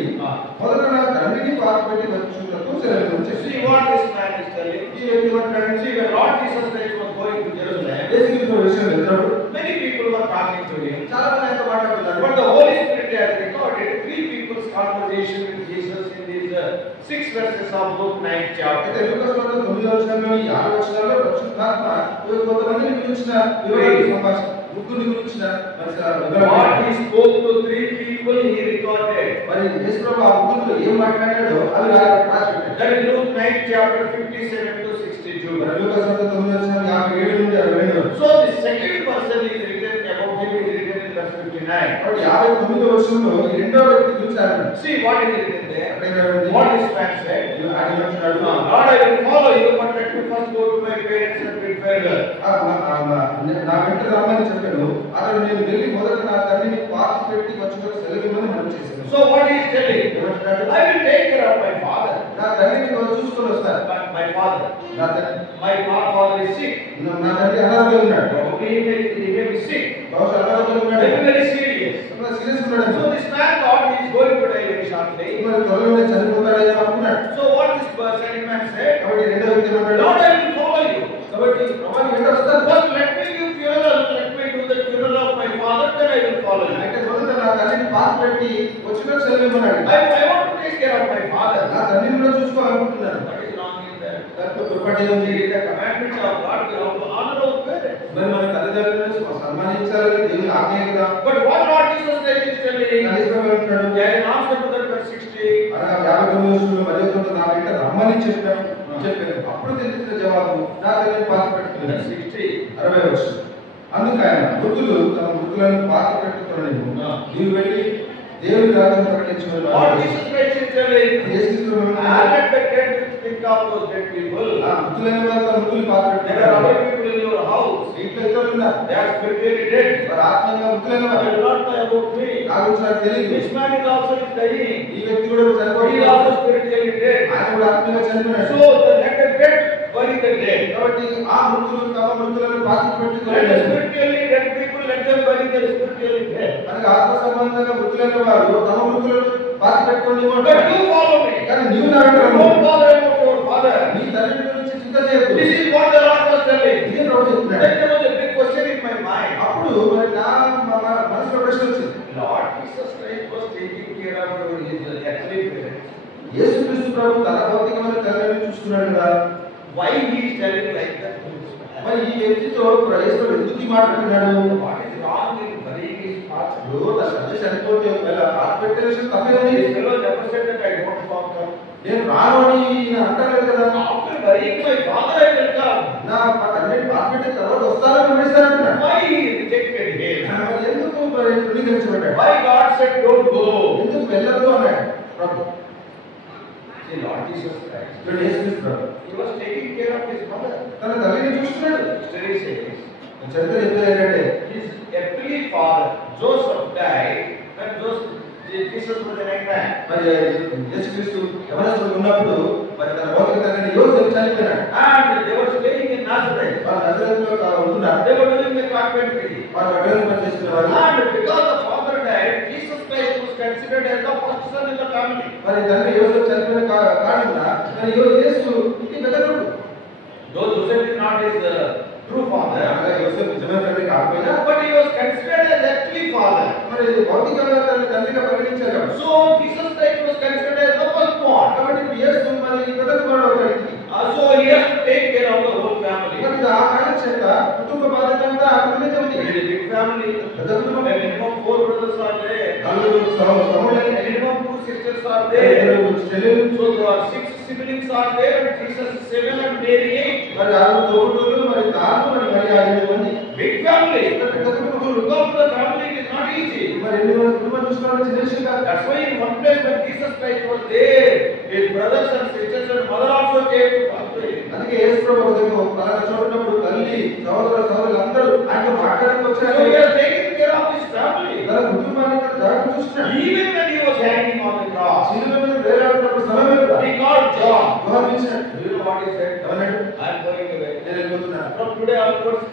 మొదట నా తండ్రిని పాతిపెట్టి వచ్చుటకు సెలవు చెప్పి. See what this man is telling? ఈ వ్యక్తి ఏమంటాడు? See, when Lord Jesus Christ was going to Jerusalem, యేసుక్రీస్తు విషయం వెళ్తాడు. many people were talking to him. చాలా మంది ఆయనతో మాట్లాడుతున్నారు. But the Holy Spirit has recorded 3 people's conversation with Jesus in these 6 verses of Luke 9th chapter. అయితే లూకాసు వార్త 9వ అధ్యాయంలోని 6వ వచనంలో పరిశుద్ధాత్మ కొంతమందిని గురించిన వివరాలు సంభాషణ, ముగ్గురిని గురించిన What he spoke to 3 people, he recorded. మరి యేసు ప్రభువు ఆ ముగ్గురితో ఏం మాట్లాడాడో అవి రాసి పెట్టాడు. That is Luke 9th chapter 57 to 62. మరి లూకాసు వార్త 9వ అధ్యాయం 57 నుండి 62 వరకు. So the second person is written about him is written in verse 59. కాబట్టి 59వ వచనంలో ఈ రెండో వ్యక్తి గురించి రాశాడు. See what is written there. అక్కడ What this man said. ఆయన ఏమంటున్నాడు? Lord, I will follow you, but let me first go to my parents and bid farewell. నా వెంట రమ్మని చెప్పాను. అతడు నేను వెళ్ళి మొదట నా తండ్రిని పాతి పెట్టి వచ్చుటకు సెలవిమ్మని మనం చేశాను. So what he is telling? ఏమంటున్నాడు? I will take care of my father. నా తండ్రిని చూసుకొని వస్తాను. My father. నా తండ్రి My father is sick. నా తండ్రి అనారోగ్యంగా ఉన్నాడు. Probably he may be sick. బహుశా అనారోగ్యంగా ఉన్నాడు. Very, very serious. సీరియస్ ఉన్నాడు. So this man thought he is going to die very shortly. మరి త్వరలోనే చనిపోతాడని అనుకున్నాడు. So what this second man said? కాబట్టి రెండో వ్యక్తి ఏమంటాడు? Lord, I will follow you. కాబట్టి ప్రభాని వెంట వస్తాను. First let me give funeral. Let me do the funeral of my father. Then I will follow you. అయితే మొదట నా తండ్రిని పాతి పెట్టి వచ్చిన సెలవిమ్మన్నాడు. I want to take care of my father. నా తండ్రిని కూడా చూసుకోవాలనుకుంటున్నాను. What is wrong in that? దాంట్లో పొరపాటు ఉంది. It is the commandment of God. We have to honor our parents. మరి మన తల్లిదండ్రులను సన్మానించాలని దేవుని ఆజ్ఞ కదా. But what Lord Jesus Christ is telling? అంటున్నాడు. There is an answer to that verse 60. అనగా 59వ వచనంలో మరి కొంత నా వెంట రమ్మని చెప్పాను. అప్పుడు తెలిసిన జవాబు నా తండ్రిని పాతి పెట్టుకున్నాను. 60వ వచనం. అందుకు ఆయన మృతులు తమ మృతులను పాతి పెట్టుకున్నాను. నీవు వెళ్ళి దేవుని రాజ్యం ప్రకటించమని Lord Jesus Christ is telling, యేసుక్రీస్తు let the dead think of those dead people. మృతులైన వారితో మృతులు పాత్ర There are other people in your house. ఇంట్లో ఇద్దరు ఉన్నారు. They are spiritually dead. వారు ఆత్మీయంగా మృతులైన They వారు. do not know about me. నా గురించి నాకు తెలియదు. This man is also dying. ఈ వ్యక్తి కూడా He is చనిపోయాడు. also spiritually dead. ఆయన కూడా ఆత్మీయంగా చనిపోయాడు. So let the dead bury the dead. కాబట్టి ఆ మృతులు తమ మృతులను పాతి Let the పెట్టుకోలేదు. spiritually dead people, let them bury their spiritually dead. మనకు ఆత్మ సంబంధంగా మృతులైన వారు తమ మృతులను పాతి పెట్టుకోండి But అంటారు. you follow me. కానీ నీవు నా వెంట రండి. Don't bother about your father. నీ తండ్రి గురించి చింత చేయొద్దు. This is what the Lord was telling. ఇదే ప్రభు చెప్తున్నాడు. Then there was a big question in my mind. అప్పుడు మరి నా మనసులో ప్రశ్న వచ్చింది. Lord Jesus Christ was taking care of his earthly parents. యేసుక్రీస్తు ప్రభు తన భౌతికమైన తల్లిని చూస్తున్నాడు కదా. Why he is telling like that? మరి ఈ వ్యక్తితో యేసు ఎందుకు ఈ మాట అంటున్నాడు? What is wrong in burying his father? తన తండ్రి చనిపోతే ఒకవేళ పాతి పెట్టే విషయం తప్పేది. This fellow never said that I won't come. నేను రాను అని ఈయన అంటలేదు కదా. After burying my father, I will come. నా తండ్రిని పాతి పెట్టిన తర్వాత వస్తానని విడిస్తానంటున్నాడు. Why he rejected him? మరి ఎందుకు మరి తృణీకరించబడ్డాడు? Why God said don't go? ఎందుకు వెళ్ళొద్దు అన్నాడు ప్రభు. See, Lord Jesus Christ. ఇక్కడ యేసుక్రీస్తు ప్రభు He was taking care of his mother. తన తల్లిని చూస్తున్నాడు. History says చరిత్ర చెప్పేది ఏంటంటే his earthly father Joseph died when Jesus was an young man. మరి యేసుక్రీస్తు యవనస్తుడు ఉన్నప్పుడు మరి తన భౌతిక తండ్రి యోసేపు చనిపోయాడు. And they were staying in Nazareth. వారు నజరేతులో ఉంటున్నారు. They were doing the carpentry. వారు అడవిలో పని చేస్తున్నారు. And because the father died, Jesus Christ was considered as the first son in the family. మరి తండ్రి యోసేపు చనిపోయిన కారణంగా మరి యేసు ఇంటి పెద్దడు. Though Joseph is not his true father, యోసేపు నిజమైన తండ్రి కాకపోయినా but he was considered as earthly father. మరి భౌతికంగా తండ్రిగా పరిగణించారు. So Jesus Christ was considered as the firstborn. కాబట్టి యేసు మరి పెద్ద కుమారుడు అవుతాడు. So he has to take care of the whole family. మరి ఆ కారణం చేత కుటుంబ బాధ్యత అంతా అతని మీద ఉంది. It is a big family. పెద్ద కుటుంబం. Minimum 4 brothers are there. నలుగురు సహోదరులు, Minimum 2 sisters are there. చెల్లెలు. So there are 6 siblings are there, and Jesus is 7 and Mary 8. మరి ఆరు తోబుట్టువులు, మరి తాను, మరి 8 మంది. Big family. పెద్ద కుటుంబం. To look after the family it is not easy. మరి 8 మంది కుటుంబం చూసుకోవడం చిన్న విషయం కాదు. That's why in one place when Jesus Christ was there, his brothers and sisters and mother also came to talk to him. అందుకే యేసు ప్రభు దగ్గర పలానా చోటున్నప్పుడు తల్లి సహోదరులు అందరూ ఆయనతో మాట్లాడడానికి So వచ్చారు. he was taking care of his family. తన కుటుంబాన్ని తన జాగ్రత్త చూస్తున్నాడు. Even when he was hanging on the cross, శిలువ మీద వేలాడుతున్నప్పుడు స్థలం మీద he called John. గౌరవించాడు. Do you know what he said? ఏమన్నాడు? I am going away. నేను వెళ్ళిపోతున్నాను. From today onwards,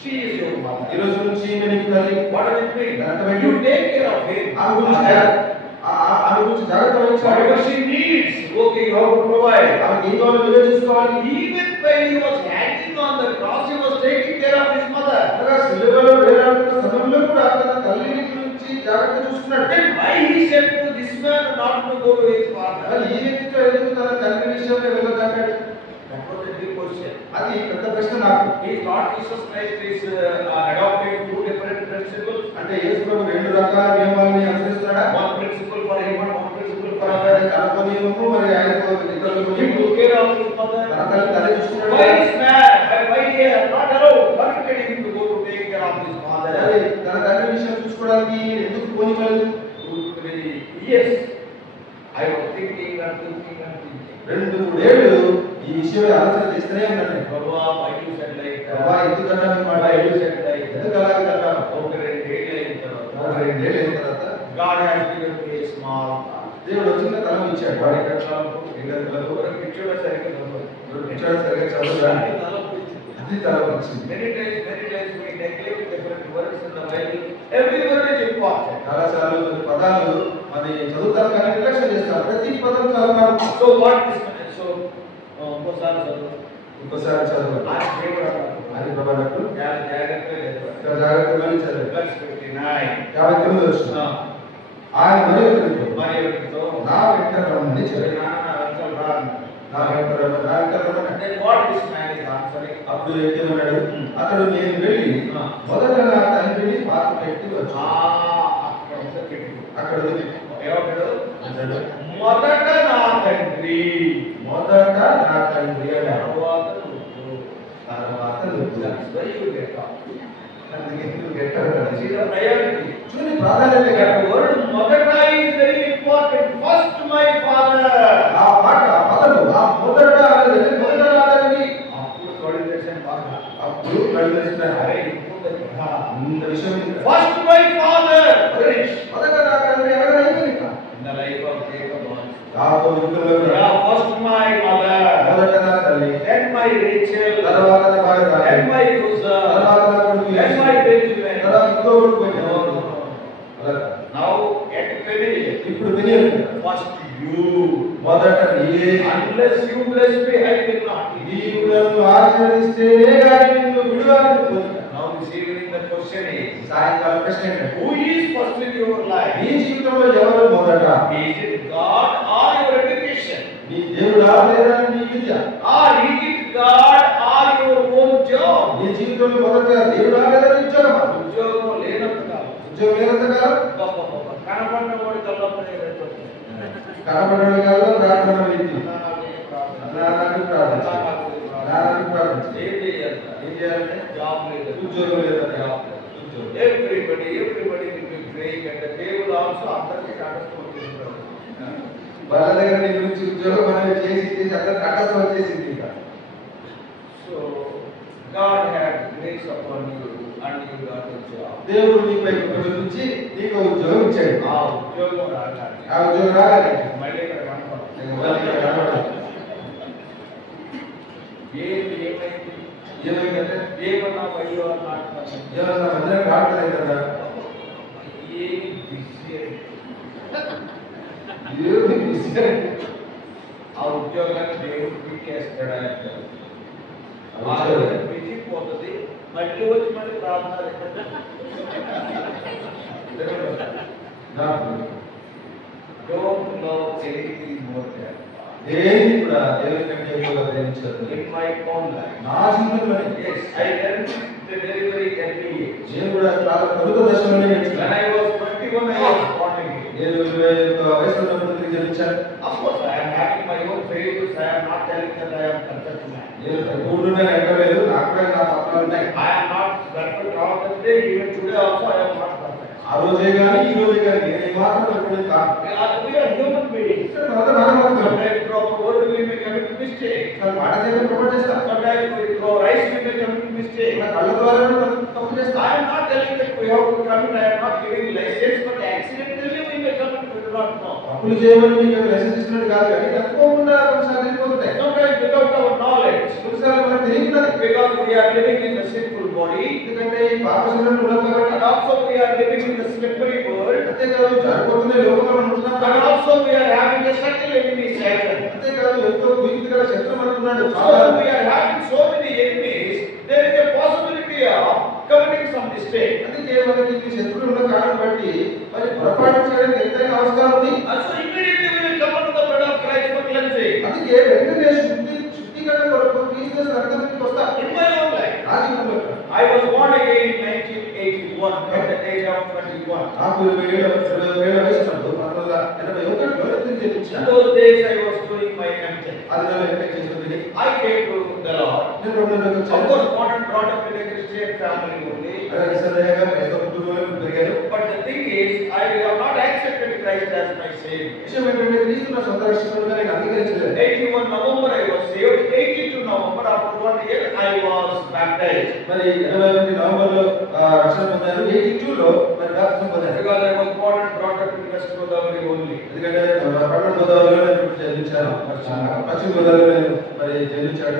she is your ఈ mother. రోజు నుంచి ఈమె నీకు తల్లి. What does it mean? అర్థమైంది. You take care of him. ఆమె గురించి జాగ్రత్త వహించాలి. Whatever she needs, okay, you have to provide. ఆమెకి ఏం కావాలో నువ్వే చూసుకోవాలి. Even when he was hanging on the cross, he was taking care of his mother. అనగా శిలువలో వేలాడుతున్న సమయంలో కూడా తన తల్లిని గురించి జాగ్రత్త చూసుకున్నాడు. Then why he said to this man not to go to his father? మరి ఈ వ్యక్తితో ఎందుకు తన తండ్రి విషయంలో వెళ్ళదంటాడు? That was a big question. అది పెద్ద ప్రశ్న నాకు. Is Lord Jesus Christ is adopting 2 different principles? అంటే యేసు ప్రభు 2 రకాల నియమాలని అనుసరిస్తున్నాడా? One principle for him and one principle for తన others. తనకు నియమము మరి ఆయనకు ఇతరులకు He నియమము. took care of his mother. తన తల్లి చూసుకున్నాడు. Why is man? Why he has not allowed permitted him to go to take care of his father? మరి తన తండ్రి విషయం చూసుకోవడానికి ఎందుకు పోనివ్వలేదు? 2, 3 years. I was thinking and thinking and thinking. 2-3 ఏళ్ళు ఈ విషయమై ఆలోచన చేస్తూనే ఉన్నాను. Baba, why you said like ప్రభా that? ఎందుకు అన్నాను మాట? Why you said like that? ఎందుకు అలాగే అన్నాను? ఒక 2 ఏళ్ళు అయిన తర్వాత, 2 ఏళ్ళు అయిన తర్వాత God has given me a small heart. దేవుడు చిన్న తలం ఇచ్చాడు. వాడి ఒక పిక్చర్ సరిగ్గా పిచ్చాడు సరిగ్గా చదవడానికి అది తలం వచ్చింది. Many times we neglect different words in the Bible. Every word is important. చాలాసార్లు పదాలు మన చదువుతాం కానీ నిర్లక్ష్యం చేస్తాం. ప్రతి పదం చాలా ప్రాముఖ్యం. So what is so ఇంకోసారి చదువు. ఇంకోసారి చదవాలి. ఆ దేవుడు అది ప్రభానట్టు జాగ్రత్తగా జాగ్రత్తగా చదవాలి. Verse 59. 59 వచ్చిన ఆయన మరియతో నా వెంట రమ్మని చెప్పాడు. నా వెంట రమ్మని. Then what this man is answering? అప్పుడు ఏమన్నాడు? అతడు నేను వెళ్ళి మొదట నా తండ్రిని పాత పెట్టి వచ్చాను. అక్కడ ఏమంటాడు? మొదట నా తండ్రి, మొదట నా తండ్రి అన్నాడు. తర్వాత తర్వాత నువ్వు. అందుకే నువ్వు గెట్టాడు. చూడండి ప్రాధాన్యత. word మొదట is very important. First my father. ఆ మాట ఆ పదము ఆ మొదట Very important. ఇంత విషయం First my father, rich. మొదట నా తండ్రి ఎవరైనా అయిపోయింది In the life of Jacob also. యాకోబు జీవితంలో కూడా Yeah, first my mother, మొదట నా తల్లి, then my Rachel, తర్వాత నా భార్య then రాహేలు, my Joseph, తర్వాత నా కొడుకు then యోసేపు, my Benjamin. తర్వాత ఇంకో కొడుకు పోయాడు. No, no, no. అలా Now at Peniel, ఇప్పుడు వినియోగం first you. మొదట నీవే. Unless you bless me, I will not. నీవు నన్ను ఆశీర్వదిస్తేనే గాని నిన్ను విడువను. Now this evening the question is, సాయంకాలం ప్రశ్న ఏంటంటే who is first in your life? నీ జీవితంలో ఎవరు మొదట? Is it God or your education? నీ దేవుడా లేదా నీ విద్య? Or is it God or your own job? నీ జీవితంలో మొదట దేవుడా లేదా నీ ఉద్యోగమా? ఉద్యోగం లేనంత కాలం, ఉద్యోగం లేనంత కాలం కనపడిన వాడు కళ్ళపడేటట్టు కనబడడం కాదు ప్రార్థన రీతి. నారాయణ ప్రార్థన. నారాయణ ప్రార్థన. ఏం చేయాలి? ఏం చేయాలంటే జాబ్ లేదు, ఉద్యోగం లేదా జాబ్ లేదు. ఉద్యోగం. Everybody will be praying and the table also అందరికీ కాటేస్తుంది. వాళ్ళ దగ్గర నీ గురించి ఉద్యోగం అనేది చేసి చేసి అందరు కట్టడం వచ్చేసింది ఇక. So God had grace upon you and you got a job. దేవుడు నీపై కృప చూపించి నీకు ఉద్యోగం ఇచ్చాడు. ఆ ఉద్యోగం రాగానే ఆ ఉద్యోగం రాగానే మళ్ళీ ఇక్కడ కనపడదు. మళ్ళీ ఇక్కడ కనబడదు. ఏమైంది? ఏమైందంటే ఏమన్నా అయ్యో నాకు ఏమన్నా అందరం రావట్లేదు కదా. ఏమి బిజీ ఏమి విషయం? ఆ ఉద్యోగాన్ని దేవుడు పీకేస్తాడా అంటే బిజీ పోతుంది, మళ్ళీ వచ్చి మళ్ళీ ప్రార్థన. Don't love anything more than దేని కూడా దేవుని కంటే ఎక్కువగా ప్రేమించదు. in my own life. నా జీవితంలోనే Yes, I learned it at a very, very early age. నేను కూడా చాలా కలుత దశలోనే When నేర్చుకున్నాను. I was 21, I was born again. నేను 21 వయసులో ఉన్నప్పుడు తిరిగి జన్మించాను. Of course, I am having my own failures. I am not telling that I am perfect man. నేను పరిపూర్ణంగా ఎక్కలేదు. నాకు కూడా నా తప్పులు ఉన్నాయి. I am not perfect all the day. Even today also, I am not perfect. ఆ రోజే కానీ ఈ రోజే కానీ నేను మాత్రం పరిపూర్ణం కాదు. We are human beings. మనం Sometimes through our word we may commit mistake. మాట చేయడం తప్పు చేస్తాం. Sometimes through our eyes we may commit mistake. మన కళ్ళ ద్వారా తప్పు చేస్తాం. I am not telling that we have to commit. I am not giving license, but accidentally we may commit. We do not know. తప్పులు చేయమని మీకు licence ఇస్తున్నట్టు కాదు కానీ తప్పకుండా కొన్నిసార్లు వెళ్ళిపోతుంటాయి. Sometimes without our knowledge, కొన్నిసార్లు మనకు తెలియదు. because we are living in the sinful body, ఎందుకంటే ఈ పాప శరీరంలో ఉన్నాం కాబట్టి. and also we are living in the slippery world, అంతేకాదు జారిపోతున్న లోకంలో మనం ఉంటున్నాం and కాబట్టి. also we are having a subtle enemy Satan. అంతేకాదు ఎంతో భీతి గల శత్రువు మనకున్నాడు. So we are having so many enemies. There is a possibility of committing some mistake. అందుకే మనకి ఈ శత్రువులు ఉన్న కారణం బట్టి మరి పొరపాటు చేయడానికి ఎంతైనా అవసరం ఉంది. And so immediately we will come under the blood of Christ for cleansing. అందుకే వెంటనే శుద్ధీకరణ కొరకు క్రీస్తు రక్తానికి వస్తా. In my own life, నా జీవితంలో I was born again in 1981 at the age of 21. నాకు 27 వయసు ఉన్నప్పుడు 1981లో తిరిగి In జన్మించాను. those days I was doing my MTech. అది నేను ఎంటెక్ చేస్తుంది. I came to the Lord. నేను రెండున్నరకు Of వచ్చాను. course, born and brought up in a Christian family only. అలాగే సరదాగా క్రైస్తవ కుటుంబంలో పెరిగాను. But the thing is, I have not accepted Christ as my Savior. విషయం ఏంటంటే క్రీస్తు నా సొంత రక్షకుడుగా నేను అంగీకరించలేదు. 81 November I was saved. 82 November after 1 year I was baptized. మరి 21 నవంబర్లో రక్షణ పొందాను. 82లో మరి బాప్తిజం పొందాను. Because I was born and brought up in West Godavari only. ఎందుకంటే పట్టణ గోదావరిలో నేను జన్మించాను. పశ్చిమ గోదావరిలో నేను మరి జన్మించాను.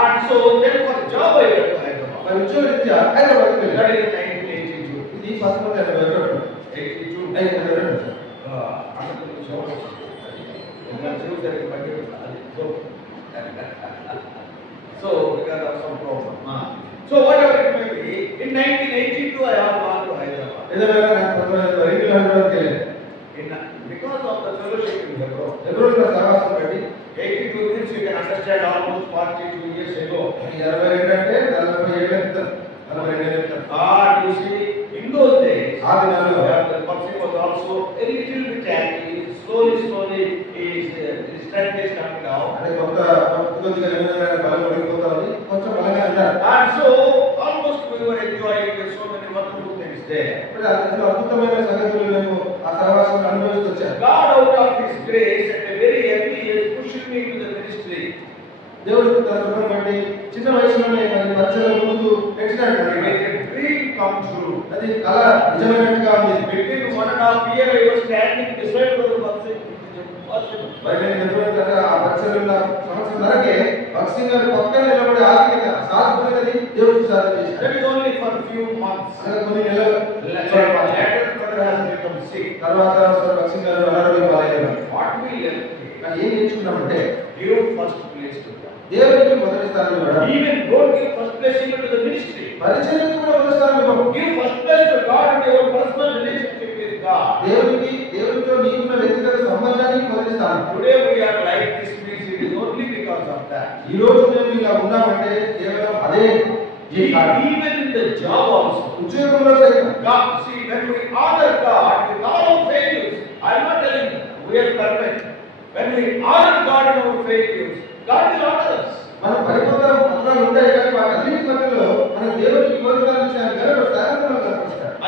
And so then for job I went to Hyderabad. మరి ఉద్యోగరీత్యా హైదరాబాద్కి వెళ్ళాను. That is in 1982. ఇది 1982. 82. 1982. Another job. So because of some problem. So whatever it may be, in 1982 I have gone to Hyderabad. Because of the fellowship in Hebron. 82 means you can understand almost 42 years ago. You see, in those days, the person was also a little bit active. Slowly, his strength is coming down. And so, almost we were enjoying so many wonderful things there. God, out of His grace, at a very early age, pushed me into the ministry. దేవుడు తన కృపను బట్టి చిన్న వయసులోనే మరి పరిచయం ముందు పెట్టినట్టు dream come true. అది కళ నిజమైనట్టుగా ఉంది. Between 1.5 years, I was standing beside the Bhakti. మరి నేను ఎప్పుడైతే ఆ పరిచయంలో సంవత్సరంన్నరకే భక్సింగ్ గారి పక్కన నిలబడి ఆగిన సాధ్యమైనది దేవుడు సాధన చేశాడు. That is only for a few months. కొన్ని నెలలు Later, brother has become sick. తర్వాత భక్సింగ్ గారు అనారోగ్యం పాలయ్యారు. What we learned? కానీ ఏం నేర్చుకున్నామంటే Give first place to God. దేవునికి మొదటి స్థానం ఇవ్వడం. Even don't give first place even to the ministry. పరిచర్యకు కూడా మొదటి స్థానం ఇవ్వడం. Give first place to God and your personal relationship with God. దేవునితో నీకున్న వ్యక్తిగత సంబంధానికి మొదటి స్థానం. Today we are like this means it is only because of that. ఈ రోజు మేము ఇలా ఉన్నామంటే కేవలం అదే Even in the job also. ఉద్యోగంలో సైతం God, see, when we honor God with all our failures, I am not telling you we are perfect. When we honor God in our failures, God will honor us. మన పరిపూర్ణ పత్రాలు ఉంటాయి కానీ వాటన్నిటి మధ్యలో మన దేవునికి కోరికలు ఇచ్చిన గర్వస్తాడు.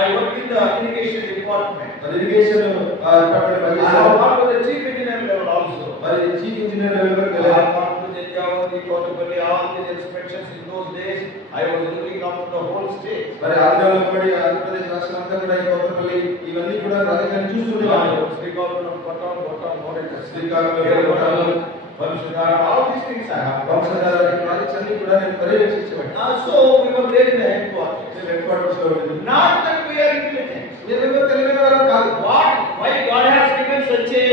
I work in the irrigation department. Irrigation department I have worked with the chief engineer level also. మరి చీఫ్ ఇంజనీర్ లెవెల్ వరకు I వెళ్ళారు. have worked with the Javadi, Kotapalli, all these inspections in those days. I was looking after the whole state. మరి ఆంధ్రలో పడి ఆంధ్రప్రదేశ్ రాష్ట్రం అంతా కూడా ఈ కొత్తపల్లి ఇవన్నీ కూడా ప్రాజెక్టులను చూస్తుండేవాళ్ళు. Srikalparam, Kotam, Srikakulam Vanshadhara, all these things I have. Vamsadhara projects అన్ని కూడా నేను పర్యవేక్షించేవాడిని. So we were there in the headquarters. నేను హెడ్ క్వార్టర్స్ లో ఉండేది. Not that we are intelligent. మేమేమో తెలివైన వారం కాదు. Why God has given such a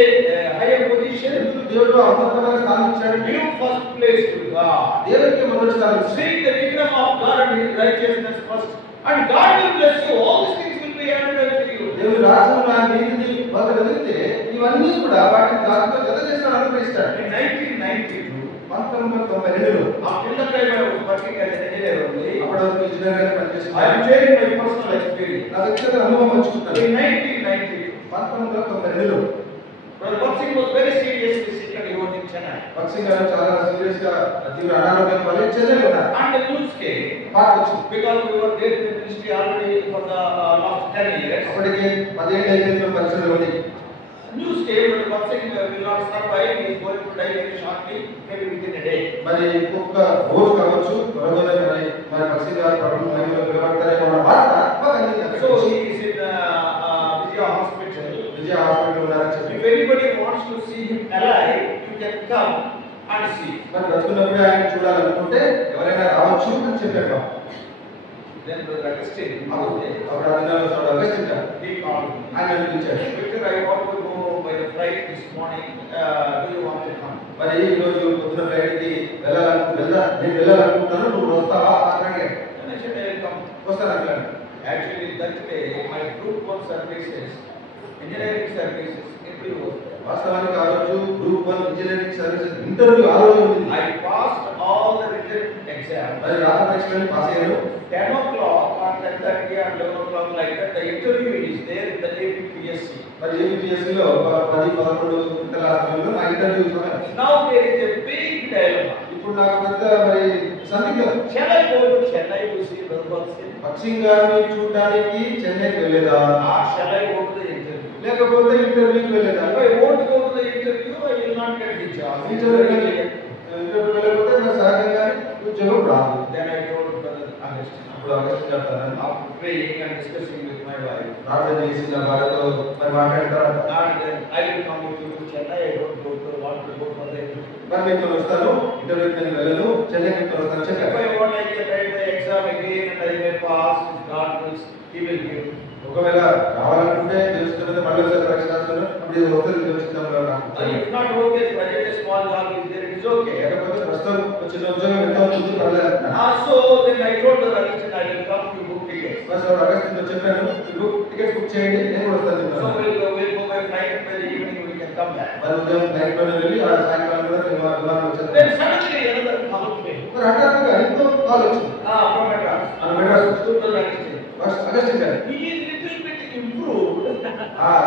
higher position? ఎందుకు దేవుడు అమృతమైన స్థానం ఇచ్చాడు? Give first place to God. దేవునికి మొదటి స్థానం ఇచ్చాడు. Seek the kingdom of God and His righteousness first, and God will bless you. All these things will be added unto you. దేవుడు రాజ్యంలో ఆయన నీతిని మొదట వెతికితే ఇవన్నీ కూడా వాటిని దాంతో జత చేస్తాడు, అనుగ్రహిస్తాడు. In 1992, 1992లో after the time I was working as an engineer only, అప్పటి వరకు ఇంజనీర్ గా I am పనిచేస్తున్నాను. sharing my personal experience. నా వ్యక్తిగత అనుభవం పంచుకుంటాను. In 1992, 1992లో Brother Bhaksing was very seriously sick and he was in Chennai. భక్సింగ్ గారు చాలా సీరియస్ గా తీవ్ర అనారోగ్యం వల్ల చెన్నైలో ఉన్నారు. And the news came పాట వచ్చింది. because we were there in the ministry already for the last 10 years. అప్పటికి 10 ఏళ్ళ అయిపోయింది పరిచయం ఉంది. News came that Bhaksing will not survive. He is going to die very shortly, maybe within a day. మరి ఒక్క రోజు కావచ్చు త్వరలోనే మరి భక్సింగ్ గారు ప్రభువు మహిమలో పిలవబడతారేమో అన్న వార్త మాకు అందింది. So he is in Vijaya Hospital. Vijaya hospital ఉన్నారని చెప్పి If anybody wants to see him alive, you can come and see. మరి బ్రతుకున్నప్పుడే ఆయన చూడాలనుకుంటే ఎవరైనా రావచ్చు అని చెప్పారు. Then Brother Augustine, అప్పుడు అగస్టిన్ గారు he called me. ఆయన పిలిచారు. Victor, I want to go by the flight this morning. Do you want to come? మరి ఈ రోజు పొద్దున ఫ్లైట్కి నేను వెళ్ళాలనుకుంటాను, నువ్వు వస్తావా అని అడిగాడు. Then I said, I will come. వస్తాను అన్నాడు. Actually, that day, my group 1 services, engineering services, interview was there. వాస్తవానికి ఆ రోజు గ్రూప్ 1 ఇంజనీరింగ్ సర్వీసెస్ ఇంటర్వ్యూ ఆ రోజు ఉంది. I passed all the written exams. మరి రాత పరీక్షలను పాస్ అయ్యాను. 10 o'clock or 10:30 or 11 o'clock like that, the interview is there in the APPSC. మరి ఏపీఎస్సీ లో 10-11 గంటల సమయంలో నా ఇంటర్వ్యూ సమయం. Now there is a big dilemma. ఇప్పుడు నాకు పెద్ద మరి సందిగ్ధం. Shall I go to Chennai to see Brother Bhaksing? భక్సింగ్ గారిని చూడడానికి చెన్నైకి వెళ్ళేదా, Or shall I go to the interview? లేకపోతే ఇంటర్వ్యూకి వెళ్ళేదా? If I won't go to the interview, I will not get the job. Interview వెళ్ళకపోతే నాకు సహజంగానే ఉద్యోగం రాదు. Then I told Brother Augustine. అప్పుడు అగస్టిన్ గారు After praying and discussing with my wife, ప్రార్థన చేసి నా భార్యతో మరి మాట్లాడతారు. and then I will come with you to Chennai. I don't want to go for the interview. మరి మీతో వస్తాను, ఇంటర్వ్యూకి నేను వెళ్ళను, చెన్నైకి మీతో వస్తాను If చెప్పాను. I want, I can write the exam again and I may pass. If God wills, He will give. ఒకవేళ కావాలనుకుంటే తెలుసుకుంటే మళ్ళీ ఒకసారి పరీక్ష రాస్తాను, అప్పుడు ఇది వస్తుంది తెలుసుకుంటాను నాకు. If not okay, budget a small job is there, it is okay. లేకపోతే ప్రస్తుతం వచ్చిన ఉద్యోగం ఎంత ఉంటుంది పర్లేదు. So then I told the Augustine, I will come to book tickets. First అగస్టిన్తో చెప్పాను, టికెట్స్ బుక్ చేయండి, నేను కూడా వస్తాను. So we'll go by flight by the evening, we can come back. మరి ఉదయం నైట్ లోనే వెళ్ళి ఆ సాయంకాలం కూడా విమానం వచ్చేది. Then suddenly another call came. మరి హఠాత్తుగా ఇంకో కాల్ వచ్చింది. From Madras. Madras To the Augustine. First Augustine గారు He is little bit improved.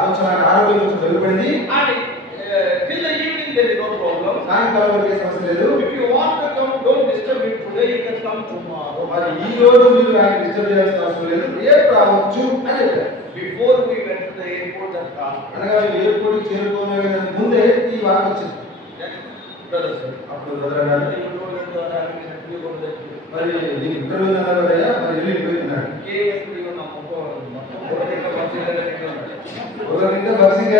కొంచెం ఆయన ఆరోగ్యం కొంచెం మెరుగుపడింది. And till the evening there is no problem. సాయంకాలం వరకే సమస్య లేదు. If you want to come, don't disturb him today, you can come tomorrow. మరి ఈ రోజు మీరు ఆయన డిస్టర్బ్ చేయాల్సిన అవసరం లేదు, రేపు రావచ్చు అని చెప్పారు. Before we went to the airport and call. అనగా మీరు ఎయిర్పోర్ట్ చేరుకోనే ముందే ఈ వార్త వచ్చింది. Then brother said, అప్పుడు బ్రదర్ అన్నాడు, you told him to have an interview about that. మరి నీకు ఇంటర్వ్యూ ఉందన్నారు కదయ్యా, మరి వెళ్ళి పోతున్నాడు. ఒకరింకా బక్సింగ్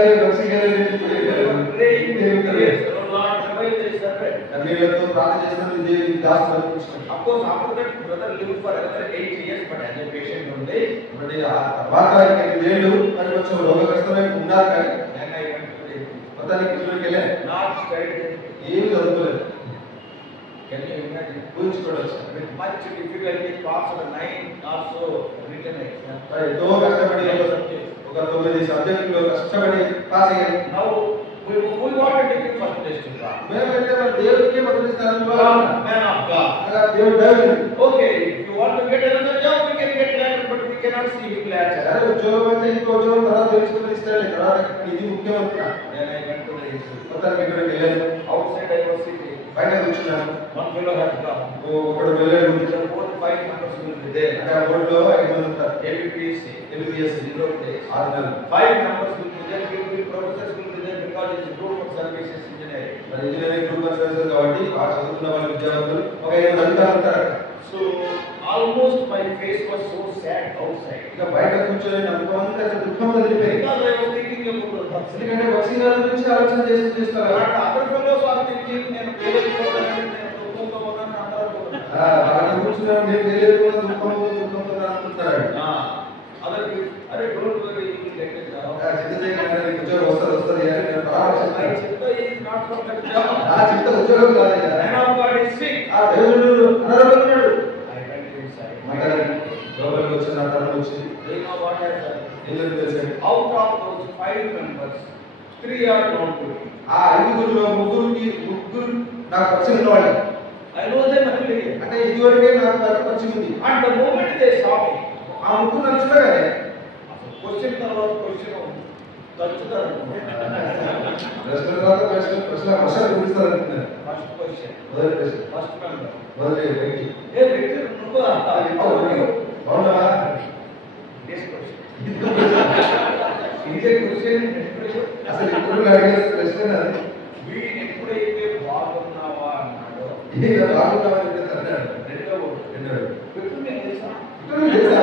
నీళ్ళతో ప్రార్థన చేసినప్పుడు దేవునికి దాసులు అనిపించాడు. Of course, after that, brother lived for another 8 years, but as a patient only. మరి ఆ తర్వాత 8 ఏళ్ళు మరి కొంచెం రోగగ్రస్తమై ఉన్నారు, కానీ Then I went to the మొత్తానికి ఇంట్లోకి వెళ్ళాను. not studied. ఏమి చదువుకోలేదు. Can you imagine? ఊహించుకోవచ్చు. With much difficulty, passed 9 also written exam. మరి ఎంతో కష్టపడి ఒక 9 సబ్జెక్టులో కష్టపడి పాస్ అయ్యాను. Now we want to take the first place to God. మేమైతే మరి దేవుడికి మొదటి స్థానంలో Man of God. దేవుడు దేవుడు. Okay, if you want to get another job, we can get that, but we cannot see him later. సరే ఉద్యోగం అంటే ఇంకో ఉద్యోగం తర్వాత తెలుసుకుని ఇస్తాడు, తర్వాత ఇది ముఖ్యం అనుకున్నా. Then I went to the institute. మొత్తానికి ఇక్కడికి వెళ్ళాను. Outside I was sitting. బయట కూర్చున్నాను. One fellow has come. ఒకడు వెళ్ళాడు. The whole 5 members will be there. అంటే ఆ బోర్డులో 5 మంది ఉంటారు. ABPC, MBBS, 0 days. 6 నెలలు. 5 members will be there. Professors will be there because it's a group of services engineering. మరి ఇంజనీరింగ్ గ్రూప్ ఆఫ్ సర్వీసెస్ కాబట్టి ఆ చదువుకున్న వాళ్ళ విద్యార్థులు ఒక 5 మంది అధికారులు ఉంటారు. So almost my face was so sad outside. ఇక బయట కూర్చొని నమ్మకం అంతా దుఃఖంతో నిండిపోయింది. Because I was thinking about the thoughts. ఎందుకంటే బక్సింగ్ గారి గురించి ఆలోచన చేస్తారు. And other fellows are thinking, నేను పేదరికం దుఃఖంతో ఉన్నాను అంటారు. బయట కూర్చున్నాను, నేను తెలియదు దుఃఖంతో అనుకుంటారు. Other people, అరే don't worry, you will get a job. చిత్త ఉద్యోగం వస్తుంది అని నేను ప్రారంభించాను. చిత్త is not for that job. నా చిత్త ఉద్యోగం కాదయ్యా. Man of God is sick. ఆ దేవుడు అనారోగ్యమున్నాడు. I went inside. లోపలికి వచ్చిన నా తరం వచ్చింది. They know what has happened. ఎందుకు తెలిసాడు? Out of those 5 members, 3 are known to me. ఆ 5గురిలో ముగ్గురు నాకు పరిచయం ఉన్నవాళ్ళు. I know them earlier. అంటే ఇదివరకే నాకు పరిచయం ఉంది. And the moment they saw me, ఆ ముగ్గురు నన్ను చూడగానే క్వశ్చన్ తర్వాత క్వశ్చన్ తచ్చుతారు. ప్రశ్న తర్వాత ప్రశ్న గురిస్తారు అనుకున్నాను. ఫస్ట్ క్వశ్చన్, మొదటి ప్రశ్న, ఫస్ట్ మెంబర్, మొదటి వ్యక్తి, ఏ వ్యక్తి నువ్వు బాగున్నావా? నెక్స్ట్ క్వశ్చన్, ఇదే క్వశ్చన్. అసలు ఇప్పుడు అడిగే ప్రశ్న అది. వీడు ఎప్పుడైతే బాగున్నావా అన్నాడో, బాగున్నావా అంటే అన్నాడు. రెండో వ్యక్తి నేను తెలుసా? తెలుసా?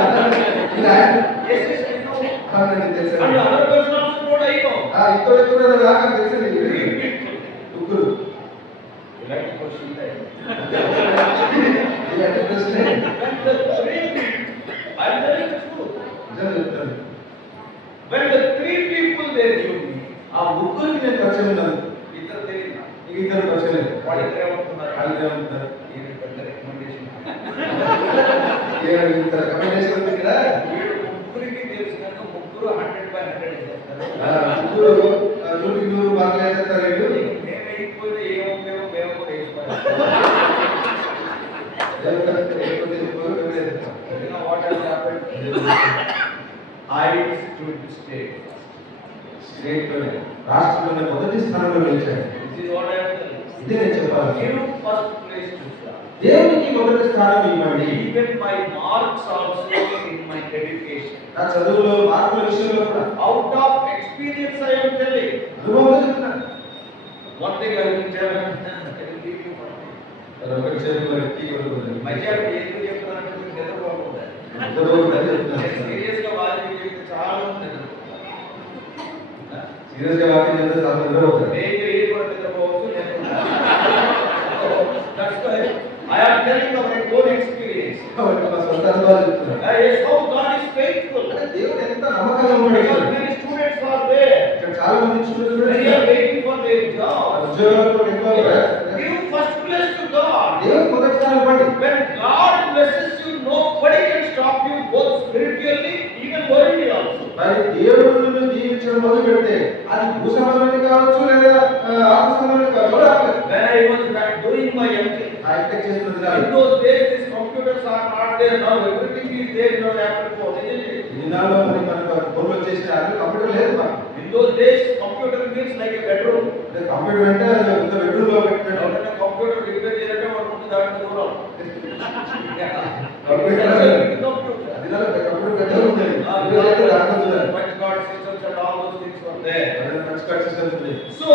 Yes, yes, I know. తెలుసా? And the other person also know I know. ఇంకో వ్యక్తి నాకు తెలుసు. ముగ్గురు ఇలాంటి క్వశ్చన్ ఇలాంటి ప్రశ్న when the 3 people there knew me, ఆ ముగ్గురికి నేను పరిచయం ఉన్నాను. ఇద్దరు తెలియదు, ఇద్దరు పరిచయం లేదు. వాళ్ళిద్దరు ఏమంటున్నారు? వాళ్ళిద్దరు ఏమంటున్నారు? ఈయన పెద్ద రికమెండేషన్. ఇంత రికమెండేషన్ ఉంది ఇక్కడ. వీడు ముగ్గురికి తెలుసు కనుక ముగ్గురు 100/100 చేస్తారు. ముగ్గురు 100కి 100 మార్కులు వేస్తారు. మేము వేయకపోతే ఏమో మేము కూడా వేసుకోవాలి. You know what has happened? I stood straight. రాష్ట్రంలోనే మొదటి స్థానంలో నిలిచాడు. This is what I am telling. ఇదే నేను చెప్పాలి. Give first place to God. దేవునికి మొదటి స్థానం ఇవ్వండి. Even my marks also in my education. నా చదువులో మార్కుల విషయంలో కూడా Out of experience I am telling. అనుభవంతో చెప్తున్నాను. One thing I will tell you, I will give you one thing. ఒకటి చేతుల్లో ఎత్తి కొడుతుంది. మధ్యాహ్నం ఎందుకు చెప్తున్నానంటే మీకు నిద్రపోకుండా. సీరియస్ గా వారికి చెప్తే చాలా నిద్రపోతారు. సీరియస్ గా వాకి చెప్తే చాలా నిద్రపోతారు. నేను ఏ కూడా నిద్రపోవచ్చు. That's why I am telling of my own experience. మా సొంత అనుభవాలు చెప్తున్నాను. Yes, how God is faithful. దేవుడు ఎంత నమ్మకంగా ఉన్నాడు. Because many students are there. ఇక్కడ చాలా మంది students They are waiting for their job. ఉద్యోగాలు కూడా ఎక్కువ Give first place to God. దేవుడు మొదటి స్థానం ఇవ్వండి. When God blesses you, nobody can stop you, both spiritually, even worldly also. మరి దేవుడు నిన్ను దీవించడం మొదలు పెడితే అది భూ సంబంధమైనది కావచ్చు లేదా ఆత్మ సంబంధమైనది కావచ్చు. When I was doing my MTech, hi-tech చేస్తున్నది in those days these computers are not there. Now everything is there in our Apple phone, isn't it? దినాల్లో మరి మనకు ఫోన్లు వచ్చేసిన అది కంప్యూటర్ లేదు మనకు. In those days, computer means like a bedroom. అంటే కంప్యూటర్ అంటే అది ఒక బెడ్రూమ్ లో పెట్టినట్టు. ఎవరైనా కంప్యూటర్ రిపేర్ చేయాలంటే వాడు ముందు దాంట్లో దూరం. దినాల్లో కంప్యూటర్ పెద్దగా ఉండేది. ఇప్పుడైతే దాంట్లో చూడాలి. Punch card systems and all those things were there. మంచి కార్డ్ సిస్టమ్స్ ఉంది. So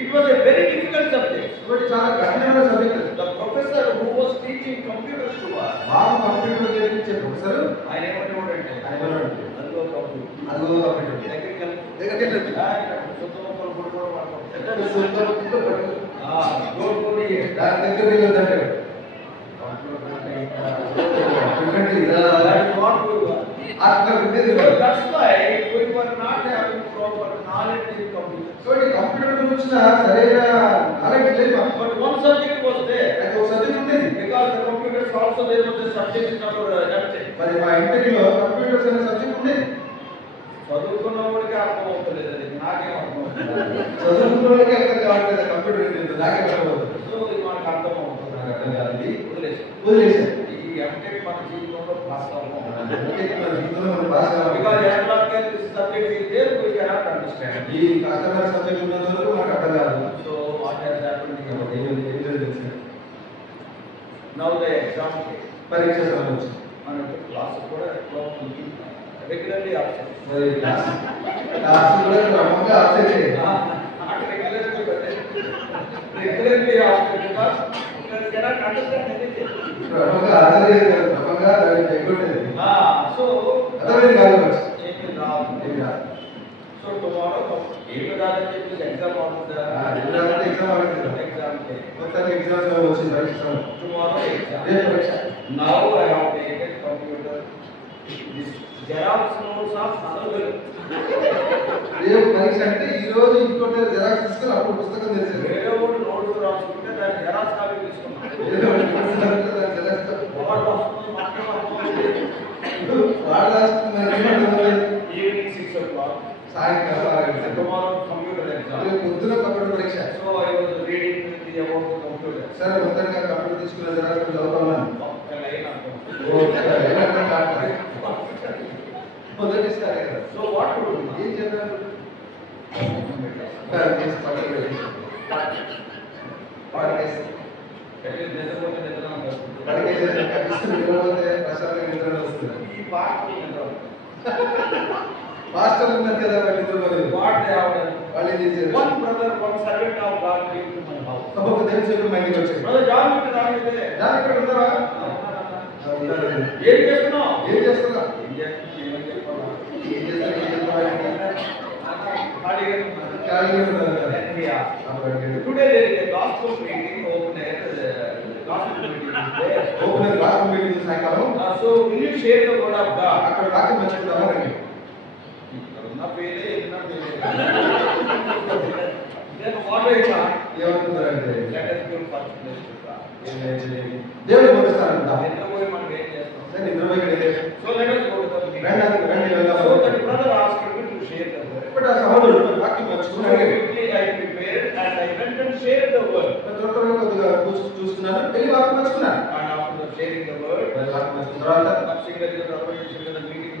it was a very difficult subject. ఆయన ఏమంటే ఆయన ఏమన్నాడు? అదిగో కంప్యూటర్, అదిగో కంప్యూటర్. దగ్గరికి వెళ్ళండి. దాని దగ్గరికి వెళ్ళొద్దంటే కంప్యూటర్ గురించి సరైన నాలెడ్జ్ లేదు. But one subject was there. అయితే ఒక సబ్జెక్ట్ ఉండేది. Because the computers also there was a subject number everything. మరి మా ఇంటర్లో కంప్యూటర్స్ అనే సబ్జెక్ట్ ఉండేది. చదువుకున్న వాడికి అర్థం అవుతలేదు, అది నాకేం అర్థం అవుతుంది. చదువుకున్న వాళ్ళకి అర్థం కావట్లేదు కంప్యూటర్ ఏంటంటే నాకే అర్థం అవుతుంది. సో ఇది మనకు అర్థం అవుతుంది. నాకు అర్థం కాదు. వదిలేసాను. ఈ ఎంటెక్ మన జీవితంలో పాస్ అవ్వడం. Because as long as this subject is there, we cannot understand. ఈ కస్టమర్ సబ్జెక్ట్ ఉన్నంత వరకు మనకు అర్థం కాదు. So what has happened here? Now the exam came. పరీక్ష సమయం వచ్చింది. మనకి క్లాస్ కూడా రెగ్యులర్లీ ఆబ్సెంట్. మరి క్లాస్ కూడా క్రమంగా ఆబ్సెంట్ అయ్యింది. Regularly absent because you cannot understand anything. క్రమంగా హాజరయ్యేది కాదు, క్రమంగా దాన్ని తగ్గుండేది. So అర్థమైంది కాదు. ఏమి రాదు. So tomorrow ఏమి రాదని చెప్పి ఎగ్జామ్ అవుతుందా? ఎగ్జామ్ అవుతుంది. ఎగ్జామ్ మొత్తానికి ఎగ్జామ్స్ వచ్చింది. పరీక్ష సమయం. tomorrow exam. రేపు పరీక్ష. Now I have taken computer. This xerox notes of another. రేపు పరీక్ష అంటే ఈ రోజు ఇంకోటి జెరాక్స్ తీసుకొని అప్పుడు పుస్తకం తెచ్చారు. వేరే వాడు నోట్స్ రాసుకుంటే దాన్ని జెరాక్స్ కాపీ తీసుకున్నాను. వేరే వాడు నోట్స్ రాసుకుంటే దాన్ని జెరాక్స్ వాడు రాసుకుని మాట్లాడుతున్నాను. వాడు రాసుకున్నారు. Evening 6 o'clock. సాయంకాలం 6 గంటలకు. tomorrow computer exam. రేపు పొద్దున కంప్యూటర్ పరీక్ష. So I was reading about the computer. సరే మొత్తంగా కంప్యూటర్ తీసుకున్న జెరాక్స్ చదువుకున్నాను. ఒక్క లైన్ అర్థం. మొదటి సరే కదా. So what to do? ఏం చేద్దాం? నిద్రపోతే నిద్ర అంటారు. ఈ పాట మాస్టర్ ఉన్నారు కదా వాళ్ళు నిద్రపోలేదు. What they have done. వాళ్ళు ఏం చేశారు? One brother one servant of God came to my house. ఒక దేవుడు మా ఇంటికి వచ్చాడు. బ్రదర్ జాన్ విత్ రానిదే. జాన్ ఇక్కడ ఉన్నారా? ఏం చేస్తున్నావు? ఏం చేస్తున్నా? ఏం చేస్తున్నావు? ఏం చెప్పాలా? ఏం చేస్తున్నా? ఖాళీగా ఉన్నారు. Today there is a gospel meeting open air. Gospel meeting is there. Open gospel meeting సాయంకాలం. So will you share the word of God? అక్కడ వాక్యం పంచుకుందామా రండి. నా పేరే నా పేరే. Then what I thought, ఏమంటున్నారంటే let us give first place to God. దేవుడు పంపిస్తారంట. నిద్రపోయి మనం ఏం చేస్తాం? సరే నిద్రపోయి So let us go to the meeting. రండి వెళ్దాం. So that brother asked me to share the word. ఇప్పుడు ఆ సహోదరుడు వాక్యం So పంచుకున్నాడు. quickly I prepared and I went and shared the word. త్వరగా కొద్దిగా చూస్తున్నాను. వెళ్ళి వాక్యం పంచుకున్నాను. And after sharing the word, వాక్యం పంచుకున్న తర్వాత meeting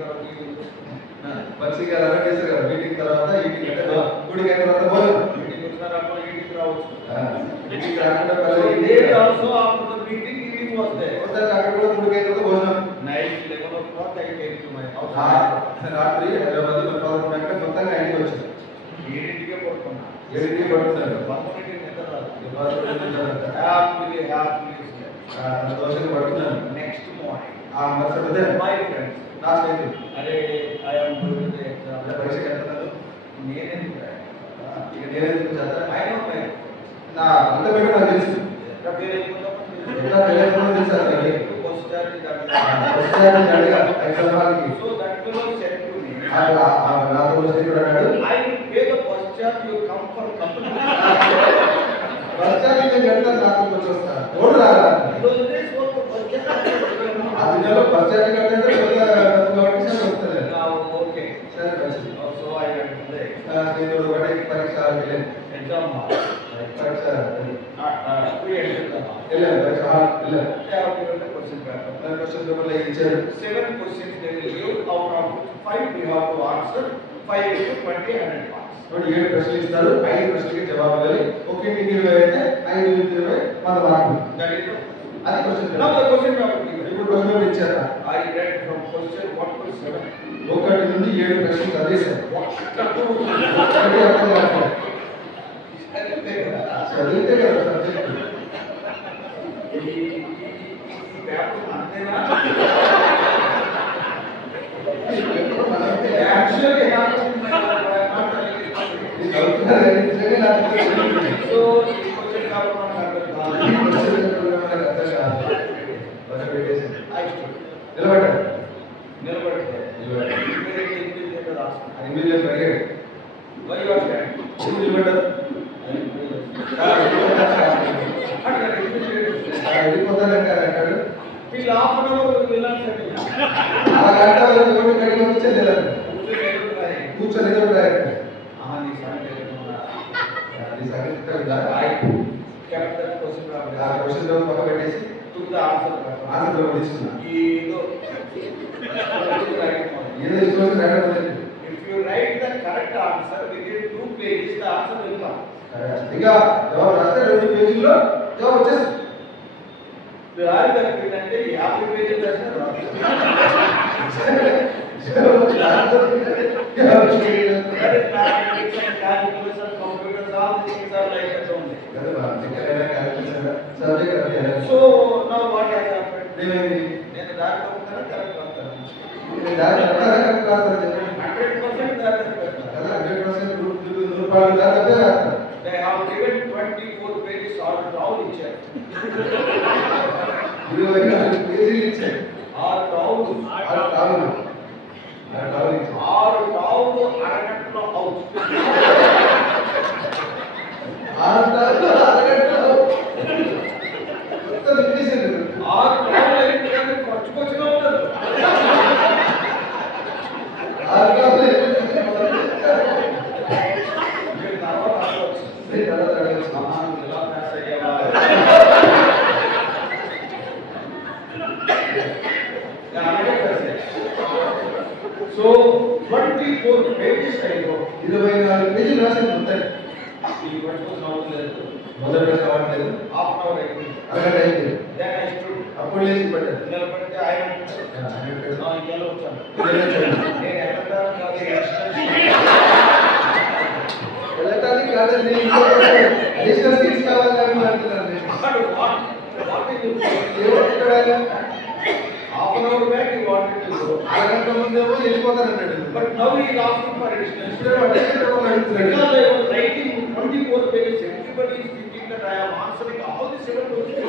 మంచిగా రన్ చేశారు కదా. మీటింగ్ తర్వాత ఈటింగ్ అంటే గుడికి అయిన తర్వాత భోజనం. meeting వచ్చినారప్పుడు ఈటింగ్ రావచ్చు. మీటింగ్ రాకుండా So there also after the meeting eating was there. మొత్తానికి అక్కడ కూడా గుడికి అయిన తర్వాత భోజనం. Night 11 o'clock I came to my house. రాత్రి హైదరాబాద్ 11 గంటలకు మొత్తంగా ఇంటికి వచ్చాను. 7ంటికే పడుకున్నా. 7ంటికి పడుతున్నాడు. 11ంటికి నిద్ర రాదు. హ్యాపీలీ సంతోషంగా పడుతున్నాను. నెక్స్ట్ మార్నింగ్ మరుసటి ఉదయం మై ఫ్రెండ్స్ నా స్నేహితుడు అరే I am doing the exam. పరీక్షకి వెళ్తున్నాను. నేనెందుకు ఇక నేనెందుకు చదువు? ఐ నో మై నా అంతమేమో నాకు తెలుసు. నా పేరు ఇంకా తెలియకుండా తెలుసు అతనికి. ఎగ్జామ్ హాల్కి so that will set to me. నాతో స్నేహితుడు అన్నాడు, I will pay the first charge you come for company. First నేను వెళ్తాను, నాతో కొంచెం వస్తాను. ఓడు రారా? Those days was first charge. అది నెల ఫస్ట్ చార్జ్ కట్టంటే నోటిఫికేషన్ వస్తలేదు. ఓకే సరే మంచిది. So I went to the స్నేహితుడు ఒకటి పరీక్ష వెళ్ళాను. ఎగ్జామ్ పరీక్ష ఫ్రీ ఎగ్జామ్ వెళ్ళాను. పరీక్ష హాల్ వెళ్ళాను. Question paper. క్వశ్చన్ పేపర్లో ఇచ్చారు. 7 questions they will give. Out of 5 we have to answer. 5 into 20 100 marks. 7 ప్రశ్నలు ఇస్తారు. 5 ప్రశ్నలకి జవాబు ఇవ్వాలి. ఒకటికి 20 అయితే 5 into 20 100 మార్కులు. That is the. అది question Now paper. the question paper given. ఇప్పుడు క్వశ్చన్ పేపర్ ఇచ్చారా? I read from question 1 to 7. 1 నుండి 7 ప్రశ్నలు చదివేశారు. What to do? ఒకటి అర్థం కావట్లేదు. చదివితే కదా సబ్జెక్ట్. ఈ పేపర్ అంతేనా? నిలబడ్డాడు. నిలబడితే ఇమ్మీడియట్ అడిగాడు, ఎందుకు నిలబడ్డారు? వెళ్ళిపోతానంటే అంటాడు, వీళ్ళు హాఫ్ అన్ అవర్ వెళ్ళాలి, అరగంట వరకు కడిగి పంపించేది కూర్చొని ఎదురురాయండి. ఆ క్వశ్చన్ పక్క పెట్టేసి ఆన్సర్ తీసుకున్నా. ఏదో ఇటువంటి ఇంకా జవాబు రాస్తే 2 పేజీల్లో జవాబు వచ్చేసి అంటే 50 పేజీలు రాసిన సో నా వాట్ హ్యాస్ హ్యాపెండ్, నేను దారి తప్పుతాను కరెక్ట్ రాస్తాను, 100% they have given 24 pages all down ఇచ్చారు. 24 పేజీలు ఇచ్చారు. 6 టౌన్ అరగంటలో అవుట్. 6 టౌన్లు అరగంటలో మొత్తం ఇచ్చేసారు. 6 టౌన్లు అయితే ఖర్చుకొచ్చినా ఉండదు. 6 టౌన్లు So 24 pages I wrote. 24 పేజీలు రాశాను మొత్తం. ఈ వర్క్ అవట్లేదు, మొదటి కావట్లేదు. హాఫ్ అన్ అవర్ అయిపోయింది, అరగంట అయింది. then I stood. అప్పుడు లేచి పడ్డాడు. నిలబడితే ఆయన ఇంకెలా వచ్చాను, నేను ఎక్కడ కాదు వెళ్ళటానికి కాదండి, అడిషనల్ సీట్స్ కావాలని అంటున్నాను నేను. ఏమంటున్నాడు? half an hour back he wanted to go. అరగంట ముందేమో వెళ్ళిపోతానన్నాడు. But now he is asking for additional. ఇప్పుడు అడిషనల్ అడుగుతున్నాడు. Because I was writing 24 pages, everybody is thinking that I am answering all the 7 questions.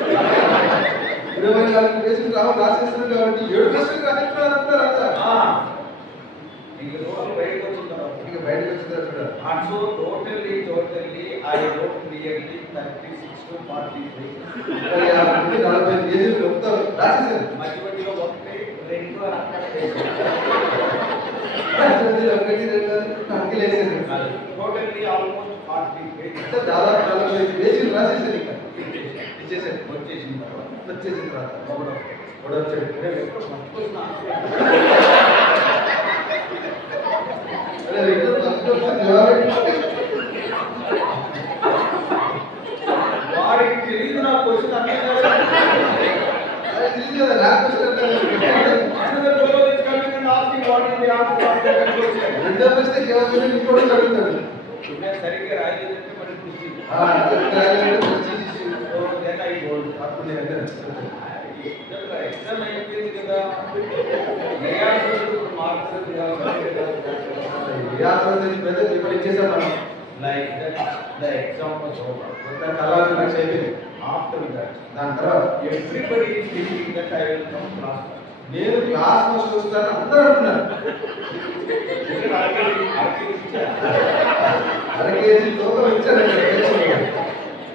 24 పేజీలు రాసేస్తున్నాడు కాబట్టి 7 ప్రశ్నలు రాసేస్తున్నారు అంతా. ఇంకా రోజు బయటకు వచ్చిన తర్వాత ఇక బయటకు వచ్చిన తర్వాత and so totally I wrote nearly 36 to 43. 40 పేజీలు మొత్తం రాసేసారు. మధ్య మధ్యలో 1, 2 అంకెలేసారు. Totally almost 40 pages. దాదాపు 45 పేజీలు రాసేసారు. ఇక ఇచ్చేసారు. వచ్చేసిన తర్వాత వచ్చాడు. వారికి తెలియదు నా క్వశ్చన్ అర్థం రెండో ప్రశ్న అడుగుతాడు. సరిగ్గా రాయలేదంటే మరి ఎగ్జామ్ అయిపోయింది కదా, ఇచ్చేసాం మనం. like that the exam was over. After that, దాని తర్వాత everybody is thinking that I will come class. నేను క్లాస్ ఫస్ట్ వస్తాను అందరూ అంటున్నారు. అర కేజీ తోక ఇచ్చారు.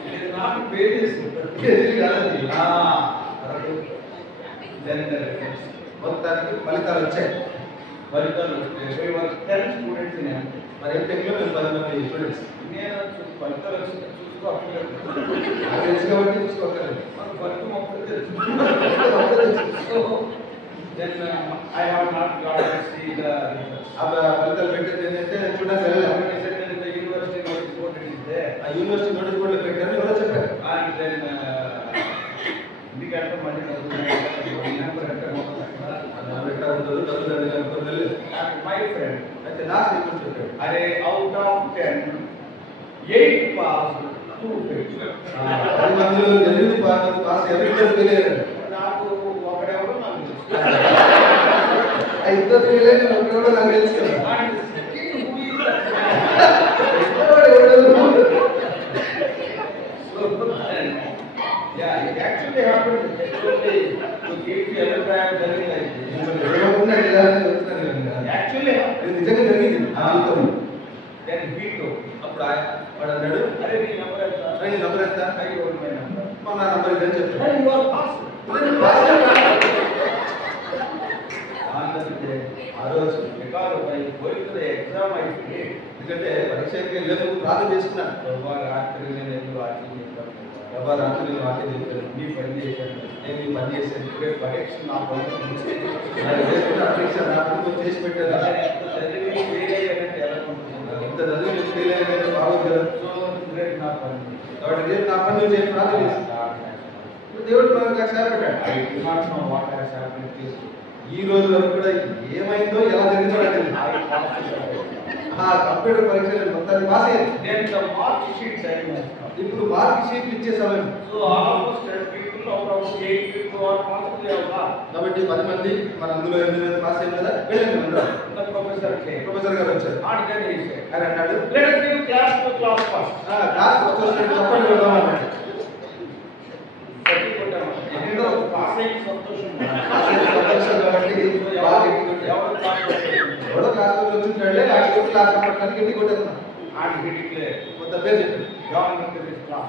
ఇది నాకు పేజెస్ కేజీ కాదండి. మొత్తానికి ఫలితాలు వచ్చాయి. ఫలితాలు వస్తే 10 స్టూడెంట్స్ మరి ఎంటెక్లో మేము 10 మంది స్టూడెంట్స్. నేను ఫలితాలు చూసుకోవాలి కాబట్టి చూసుకోవాలి. మనకు ఫలితం ఒక్కటి తెలుసు. Then I have not got to see the results. ఫలితాలు పెట్టేది ఏంటంటే చూడడానికి వెళ్ళాలి. The university notice board is there. ఆ యూనివర్సిటీ నోటీస్ బోర్డులో పెట్టారు. ఎవరో చెప్పారు. And then ఎందుకంటే మళ్ళీ my friend అయితే లాస్ట్ ఇప్పుడు చెప్పాడు. అరే out of 10 8 passed 2 failed. 10 మందిలో 8 పాస్ 2 ఫెయిల్. నాకు ఒకడెవరో నాకు తెలుసు. ఇద్దరు ఫెయిల్ అయిన ఒకడెవరో నాకు తెలుసు కదా. And second who is that? Yeah, it actually happened. Actually, to give the other guy telling like this. actually happened. ఇది నిజంగా జరిగింది నా జీవితంలో. Then he told, అప్పుడు వాడు అన్నాడు, "Arey, నీ నంబర్ ఎంత?" "అరే నీ నంబర్ ఎంత?" I told my number. "మా నా నంబర్ ఇదని చెప్పాడు." "Then you are pastor." నేను పాస్టర్ కాదు. ఆ రోజు because I going to the exam I did. ఎందుకంటే పరీక్షకి వెళ్ళే ముందు ప్రార్థన చేసుకున్నాను. ప్రభా రాత్రి నేను వాక్యం చెప్పాను. ప్రభా రాత్రి నేను వాక్యం చెప్పాను. నీ పని చేశాను. నేను ఈ పని చేశాను. రేపు పరీక్ష నా పని నాకు చేసుకున్న పరీక్ష నాకు చేసి పెట్టాను. చదివి ఫెయిల్ అయ్యానంటే ఎలా ఉంటుంది? ఇంత చదివి నేను ఫెయిల్ అయ్యానంటే బాగోదు కదా. సో రేపు నా పని. కాబట్టి రేపు నా పని నువ్వు చేసి ప్రార్థన చేస్తాను. దేవుడు మనకు నాకు సహాయపడ్డాడు. I do not know what has happened to you. ఈ రోజు వరకు కూడా ఏమైందో ఎలా జరిగిందో నాకు తెలియదు. I passed it. ఆ కంప్యూటర్ పరీక్ష నేను మొత్తాన్ని పాస్ అయ్యాను. Then the mark sheet time has come. ఇప్పుడు మార్క్ షీట్లు ఇచ్చే సమయం. So almost 10 people out of 8 people are possibly have passed. కాబట్టి 10 మంది మన అందులో 8 మంది పాస్ అయ్యాం కదా. వెళ్ళండి అందరం. The professor came. ప్రొఫెసర్ గారు వచ్చారు. And then he said, ఆయన అన్నాడు, "Let us give class to class first." Class first వచ్చినట్టు చెప్పండి వెళ్దాం అన్నాడు. అందరూ పాస్ అయ్యి సంతోషం. సంతోషం కాబట్టి బాగా ఎవరు పాస్ అయ్యారు? ఎవడో క్లాస్ వచ్చింటాడే ఆ క్లాస్ చెప్పడానికి ఇంటికి కొట్టేస్తున్నాం. And he declared, కొంత పేరు చెప్పాడు. "John into this class."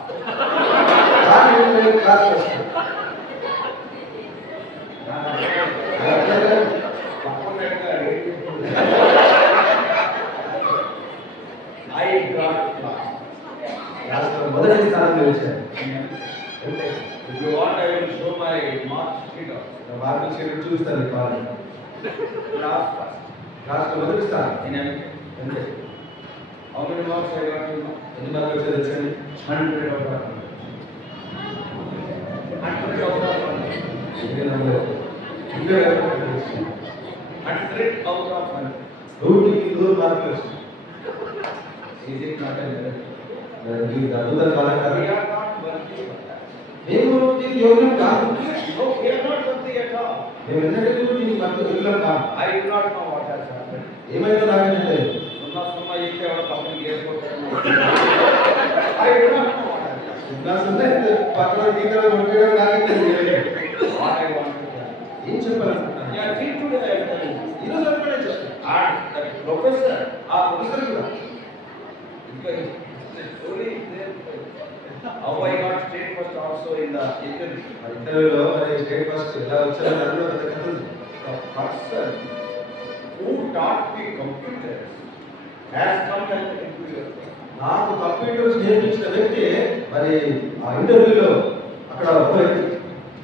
Class వస్తుంది. I got class. మొదటి స్థానంలో వచ్చారు. If you want, I will show my mark sheet of mark sheet చూస్తాను కావాలి. class first. క్లాస్ మొదటి స్థానం. In everything. అంతే. How many marks I got? ఎన్ని మార్కులు వచ్చారు వచ్చండి? 100 out of 100. 100 out of 100. 100 out of 100. 100 మార్కులు వచ్చాయి. Is it not a miracle? ఇది అద్భుతం కాదా? We are not worthy of that. మేము దీనికి యోగ్యం కాదు. No, we are not worthy at all. మేము ఎన్నడూ దీనికి యోగ్యం కాదు. I do not know what has happened. ఏమైందో నాకంటే సున్నా ఇస్తే ఎవరో పక్కన ఏర్పడతారు. I do not know what has happened. నా సొంత పక్కన గీతలు కొట్టడం నాకంటే What I want to tell. ఏం చెప్పాలనుకుంటున్నాను? Yeah, see today I am telling you. ఈరోజు అనుకునే చెప్తాను. And the professor, ఆ ప్రొఫెసర్ కూడా because the story is there. How I got state first also in the interview. ఇంటర్వ్యూలో మరి స్టేట్ ఫస్ట్ ఎలా వచ్చారో దానిలో పెద్ద కథ ఉంది. The person who taught me computers has come as an interviewer. నాకు కంప్యూటర్స్ నేర్పించిన వ్యక్తి మరి ఆ ఇంటర్వ్యూలో అక్కడ ఒక వ్యక్తి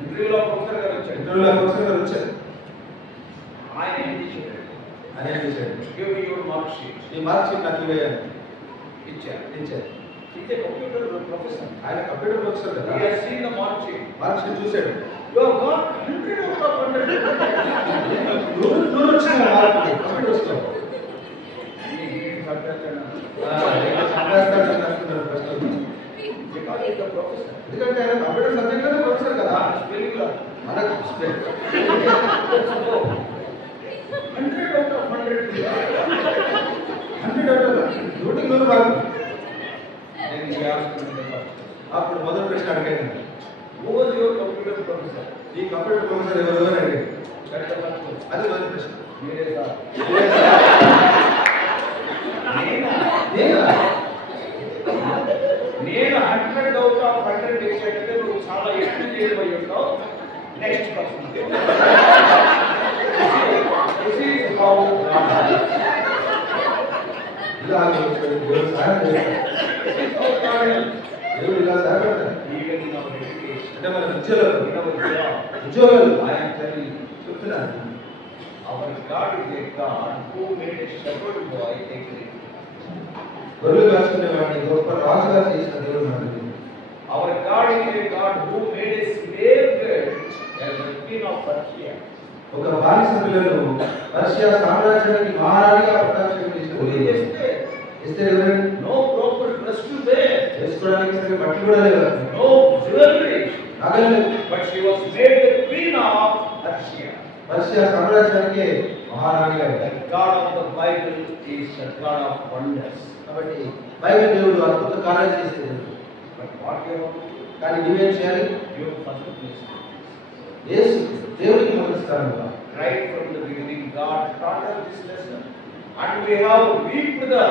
ఇంటర్వ్యూలో ప్రొఫెసర్ గారు వచ్చారు. ఇంటర్వ్యూలో ప్రొఫెసర్ గారు వచ్చారు. ఆయన ఏం చేశారు? ఆయన ఏం చేశాడు? Give me your mark sheet. ఈ మార్క్ షీట్ నాకు ఇవ్వేయాలి ఇచ్చారు. ఇచ్చారు. He's a computer professor. ఆయన కంప్యూటర్ ప్రొఫెసర్ కదా. He has seen the mark sheet. Mark sheet చూశాడు. You have got 100 out of 100. నూరు వచ్చిన మార్కులు కంప్యూటర్స్ లో He didn't understand. సంపాదిస్తాడని అనుకున్నాడు ప్రశ్నలు. Because he's a professor. ఎందుకంటే ఆయన కంప్యూటర్ సబ్జెక్ట్ లోనే ప్రొఫెసర్ కదా. Spelling law. మనకు 100 out of 100. 100 నూటికి 100 మార్కులు. Then he asked me the question. అప్పుడు మొదటి ప్రశ్న అడిగాను, Who was your computer professor? ఈ కంప్యూటర్ ప్రొఫెసర్ ఎవరు అని అడిగాను. That's the first question. అది మొదటి ప్రశ్న. Mere sir. నేను 100 out of 100 ఇచ్చేటంటే నువ్వు చాలా ఎక్కువ చేయబోయి ఉంటావు. Next question. This is how ఇలా దేవుడు సహాయం చేస్తాడు. దేవుడు ఇలా సహాయపడతాడు. even in our education, అంటే మన విద్యలో in our job, ఉద్యోగాలు I am telling you, చెప్తున్నాను. our God is a God who made a shepherd boy a great. గొర్రెలు కాచుకునే వాడిని గొప్ప రాజుగా చేసిన దేవుడు మనకి. Our God is a God who made a slave girl as the queen of Persia. ఒక బానిస పిల్లలు పర్షియా సామ్రాజ్యానికి మహారాణిగా పట్టాభిషేకం చేసిన Who దేవుడు. is Esther? ఎస్తేర్ ఎవరండి? No proper dress to wear, వేసుకోవడానికి సరిగ్గా బట్టలు కూడా లేవు. no jewelry, నగలు లేవు. but she was made the queen of Persia. Persia సామ్రాజ్యానికి మహారాణిగా The ఉంది. God of the Bible is a God of wonders. కాబట్టి బైబిల్ దేవుడు అద్భుత కార్యాలు చేసే దేవుడు. But what you have to do? కానీ నువ్వేం చేయాలి? You first place. యేసు దేవుడికి మొదటి స్థానం. Right from the beginning, God taught us this lesson. And we have reaped the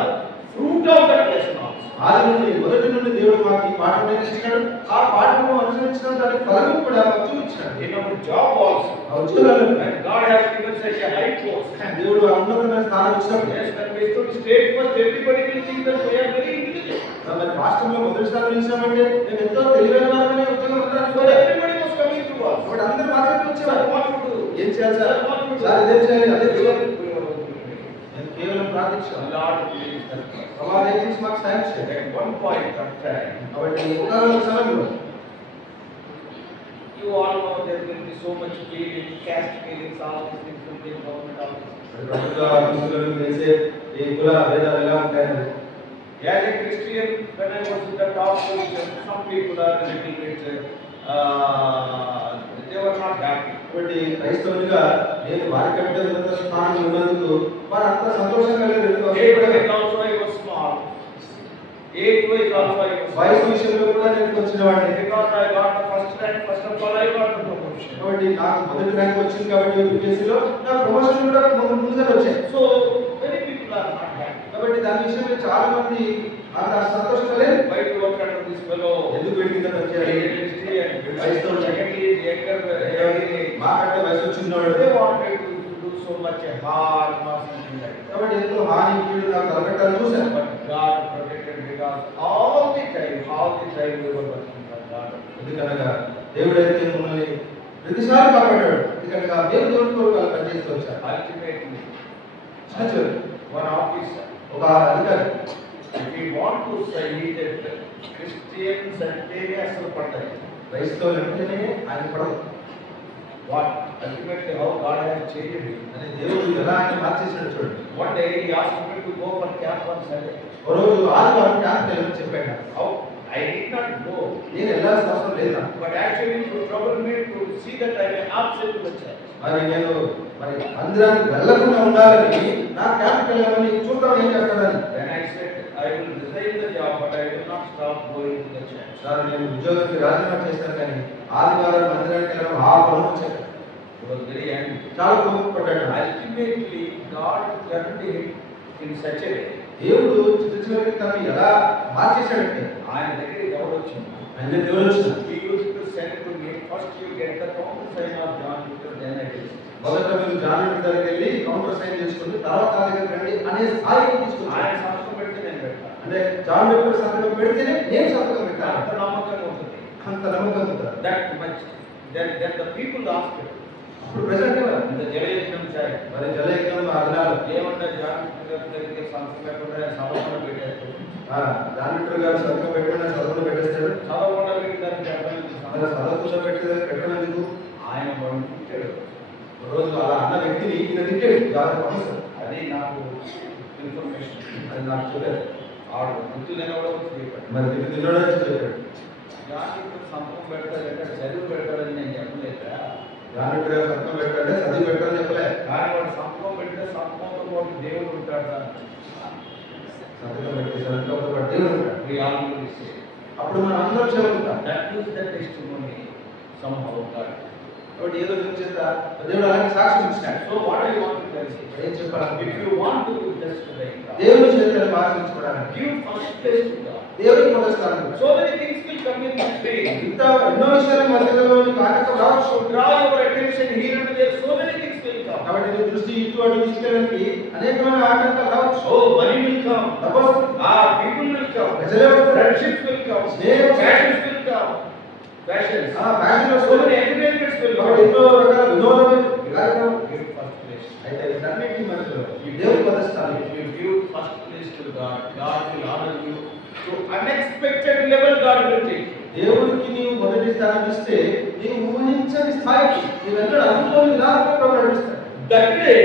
fruit of that lesson also. ఆది నుండి మొదటి నుండి దేవుడు మాకు ఈ పాఠం నేర్పించాడు. ఆ పాఠము అనుసరించిన దాని ఫలము కూడా మాకు చూపించాడు. In our job also, ఆ ఉద్యోగాలు when God has given such a high post, దేవుడు ఆ ఉన్నతమైన స్థానం ఇచ్చినప్పుడు yes, when we stood straight first, everybody will think that we are very intelligent. మరి రాష్ట్రంలో మొదటి స్థానం ఇచ్చినామంటే మేము ఎంతో తెలివైన వారమని ఉద్యోగం So everybody was coming to us. అప్పుడు అందరూ మాట్లాడుతూ వచ్చేవారు. What to do? ఏం చేయాలి సార్? సార్ ఇదేం చేయాలి, అదే చేయాలి. నేను కేవలం ప్రార్థించాను. Lord, please help us. అలా దయచేసి మాకు సాయం చేయండి. At one point of time, కాబట్టి ఒకానొక సమయంలో you all know there will be so much feeling, caste feelings, all these things will be in government office. ప్రభుత్వ ఆఫీసులలో వేసే ఈ కుల భేదాలు ఎలా ఉంటాయని As a Christian, when I was in the top position, some people are a little bit, they were not happy. కాబట్టి క్రైస్తవునిగా నేను వారికంటే ఉన్నత స్థానంలో ఉన్నందుకు వారు అంత సంతోషంగా లేదు. Age-wise also I was small. Age-wise also I was small. వయసు విషయంలో కూడా నేను వచ్చిన వాడిని. Because I got the first rank, first of all I got the promotion. కాబట్టి నాకు మొదటి ర్యాంక్ వచ్చింది కాబట్టి యూపీఎస్సీలో నా ప్రమోషన్ కూడా ముందుగానే వచ్చాయి. So many people are not happy. కాబట్టి దాని విషయంలో చాలా మంది అంత సంతోషంగా లేదు. Why to work under this fellow? ఎందుకు వీడి కింద పనిచేయాలి? Secondly, secondly, younger, మాకంటే వయసు వచ్చినవాడు they wanted to do so much harm or something like that. కాబట్టి ఎంతో హాని కీడు నాకు కలగటాన్ని చూశాను. But God protected because all the time we were working for God. ఎందుకనగా దేవుడైతే మమ్మల్ని ప్రతిసారి కాపాడాడు. ఎందుకనగా మేము దేవుడి కొరకు అలా పనిచేస్తూ వచ్చాను. Ultimately, one officer, ఒక అధికారి if we want to say that Christians అంటే అసలు పడ్డాయి. క్రైస్తవులు అంటేనే ఆయన పడదు. What ultimately how God has changed him. అని దేవుడు ఎలా ఆయన మార్చేసినట్టు చూడండి. One day he asked me to go for camp on Sunday. ఒక రోజు ఆదివారం క్యాంప్ వెళ్ళమని చెప్పాడు. How? I did not go. నేను వెళ్ళాల్సిన అవసరం లేదు నాకు. But actually to trouble me to see that I am absent to the church. మరి నేను మందిరానికి వెళ్ళకుండా ఉండాలని నా క్యాంప్కి వెళ్ళమని చూద్దాం ఏం చేస్తానని. Then I said I will resign the job but I will not stop going to the church. Sir నేను ఉద్యోగానికి రాజీనామా చేస్తాను కానీ ఆదివారం మందిరానికి వెళ్ళడం ఆపను చెప్పాను. He was very angry. చాలా కోపపడ్డాడు. Ultimately God turned him in such a way. దేవుడు చివరికి తను ఎలా మార్చేశాడంటే ఆయన దగ్గరికి ఎవరు వచ్చింది? ఆయన దేవుడు వచ్చినాడు. He used to send to me, first you get the counter sign of John Luther, then I will. మొదట మీరు జాన్ లూథర్ దగ్గరికి వెళ్ళి కౌంటర్ సైన్ చేసుకుని తర్వాత నా దగ్గరికి రండి అనే స్థాయికి తీసుకొచ్చాడు. ఆయన సంతకం పెడితే నేను పెడతాను. అంటే జాన్ లూథర్ సంతకం పెడితేనే నేను సంతకం పెడతాను. అంత నమ్మకంగా ఉంటుంది. అంత నమ్మకం ఉంటుంది. That much. Then the people asked him. ఇప్పుడు ప్రజెంట్ ఇంత జలయజ్ఞం చేయాలి. మరి జలయజ్ఞం ఆ దినాలు ఏమన్నా జాన్ లూథర్ దగ్గరికి సంతకం పెట్టకుండా సమర్పణ పెట్టేస్తారు. జాన్ లూథర్ గారు సంతకం పెట్టకుండా చదవకుండా పెట్టేస్తాడు. చదవకుండా పెట్టడానికి అర్థం చదవకుండా పెట్టినందుకు ఆయన పంపించాడు. రోజు అలా అన్న వ్యక్తిని ఈయన తిట్టాడు. ప్రొఫెసర్ అది నాకు ఇన్ఫర్మేషన్. అది నాకు చెప్పారు. ఆవిడ గుర్తులేని కూడా చెప్పాడు. మరి తిట్టు తిన్నాడో చెప్పాడు. జాన్ లూథర్ సంతకం పెడతాడంటే చదువు పెడతాడని నేను చెప్పలేదా? జాన్ లూథర్ గారు సంతకం పెట్టాలంటే చదివి పెట్టాలని చెప్పలే. కానీ వాడు సంతకం పెడితే సంతకంతో పాటు దేవుడు ఉంటాడా? సంతకం పెట్టి సంతకంతో పాటు దేవుడు ఉంటాడు. We all know this. అప్పుడు మనం అందరం చెబుతాం. That is the testimony somehow of God. కాబట్టి ఏదో చేత దేవుడు అలాగే సాక్ష్యం ఇచ్చినాడు. So what I want to tell you, ఏం చెప్పాలి? if you want to be blessed today, దేవుని చేతులను ఆశ్రయించుకోవడానికి give first place to God. దేవునికి మొదటి స్థానం. So many things will come in this way. ఇంత ఎన్నో విషయాలు మధ్యలో కార్యక్రమం రావచ్చు. Draw your attention here and there. So many things will come. కాబట్టి నీ దృష్టి ఇటు అటు తీసుకెళ్ళడానికి అనేకమైన ఆటంకాలు రావచ్చు. Oh, money will come. People will come. Friendships will come. Passions will come. Passions. So many entertainments will come. ఎన్నో రకాల వినోదమైన కార్యక్రమం. Give first place. అయితే వీటన్నిటి మధ్యలో దేవుని మొదటి స్థానం. If you give first place to God, God will honor you. To unexpected level, God will take you. దేవుడికి నీవు మొదటి స్థానం ఇస్తే నీవు ఊహించని స్థాయికి నీవెన్నడూ అనుకోని విధానంలో ప్రభు నడిపిస్తాడు. That day,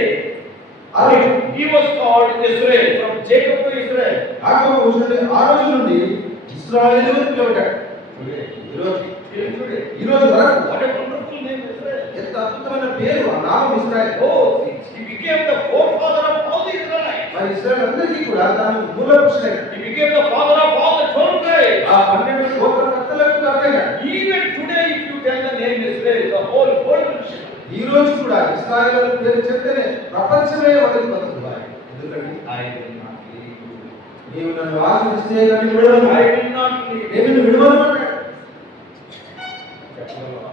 he was called Israel, from Jacob to Israel. యాకోబు ఆ రోజు నుండి ఇశ్రాయేలు అని పిలువబడ్డాడు. ఈ రోజు వరకు What a wonderful name, Israel. ఎంత అద్భుతమైన పేరు ఆ నామం ఇశ్రాయేలు. Oh, he became the forefather of all the Israelites. మరి ఇశ్రాయేలు అందరికీ కూడా తాను మూల పురుషుడైన He became the father of all the 12 tribes. ఆ 12 గోత్రకర్తలకు అర్థంగా Even today, if you tell the name Israel, the whole world will shake. ఈ రోజు కూడా ఇశ్రాయేలు పేరు చెప్తేనే ప్రపంచమే వణికిపోతుంది. ఎందుకంటే I will not leave you. నీవు నన్ను ఆశిస్తే కానీ విడవను. I will not leave నేను you. నిన్ను విడవను అన్నాడు. చెప్పగలవా?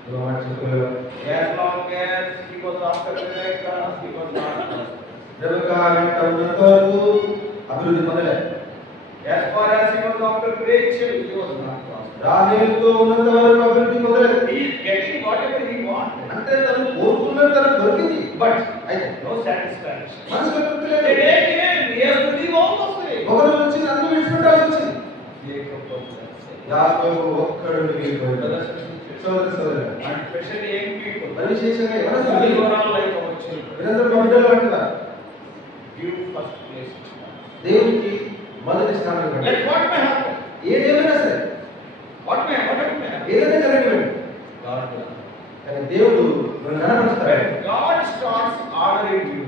ఇదిగో మాట చెప్పగలవా? As long as he was after Rebecca, he was not prosperous. Rebecca వెంట ఉన్నంత వరకు అభివృద్ధి పొందలేదు. As far as he was after Rachel, he was not prosperous. రాహేలుతో ఉన్నంత వరకు అభివృద్ధి పొందలేదు. He is getting whatever he wanted, అంటే తను కోరుకున్నది తనకు దొరికింది. but అయితే no satisfaction. మనసుకు తృప్తి The లేదు. day came, he has to leave all the way. ఒకరు వచ్చి నన్ను విడిచిపెట్టాల్సి వచ్చింది. Jacob was that same. యాకోబు ఒక్కడు మిగిలిపోయాడు. Brothers and sisters, సోదర సోదరులు, and especially young people, మరి విశేషంగా we ఎవరు were all like our children. వీరందరూ మా బిడ్డలు అంటున్నారు. Give first place to God. దేవునికి మొదటి స్థానం ఇవ్వండి. Let what may happen, ఏదేమైనా సరే, whatever may happen, ఏదైనా జరగనివ్వండి. God will. కానీ దేవుడు నన్ను కనపరుస్తాడు. When God starts honoring you,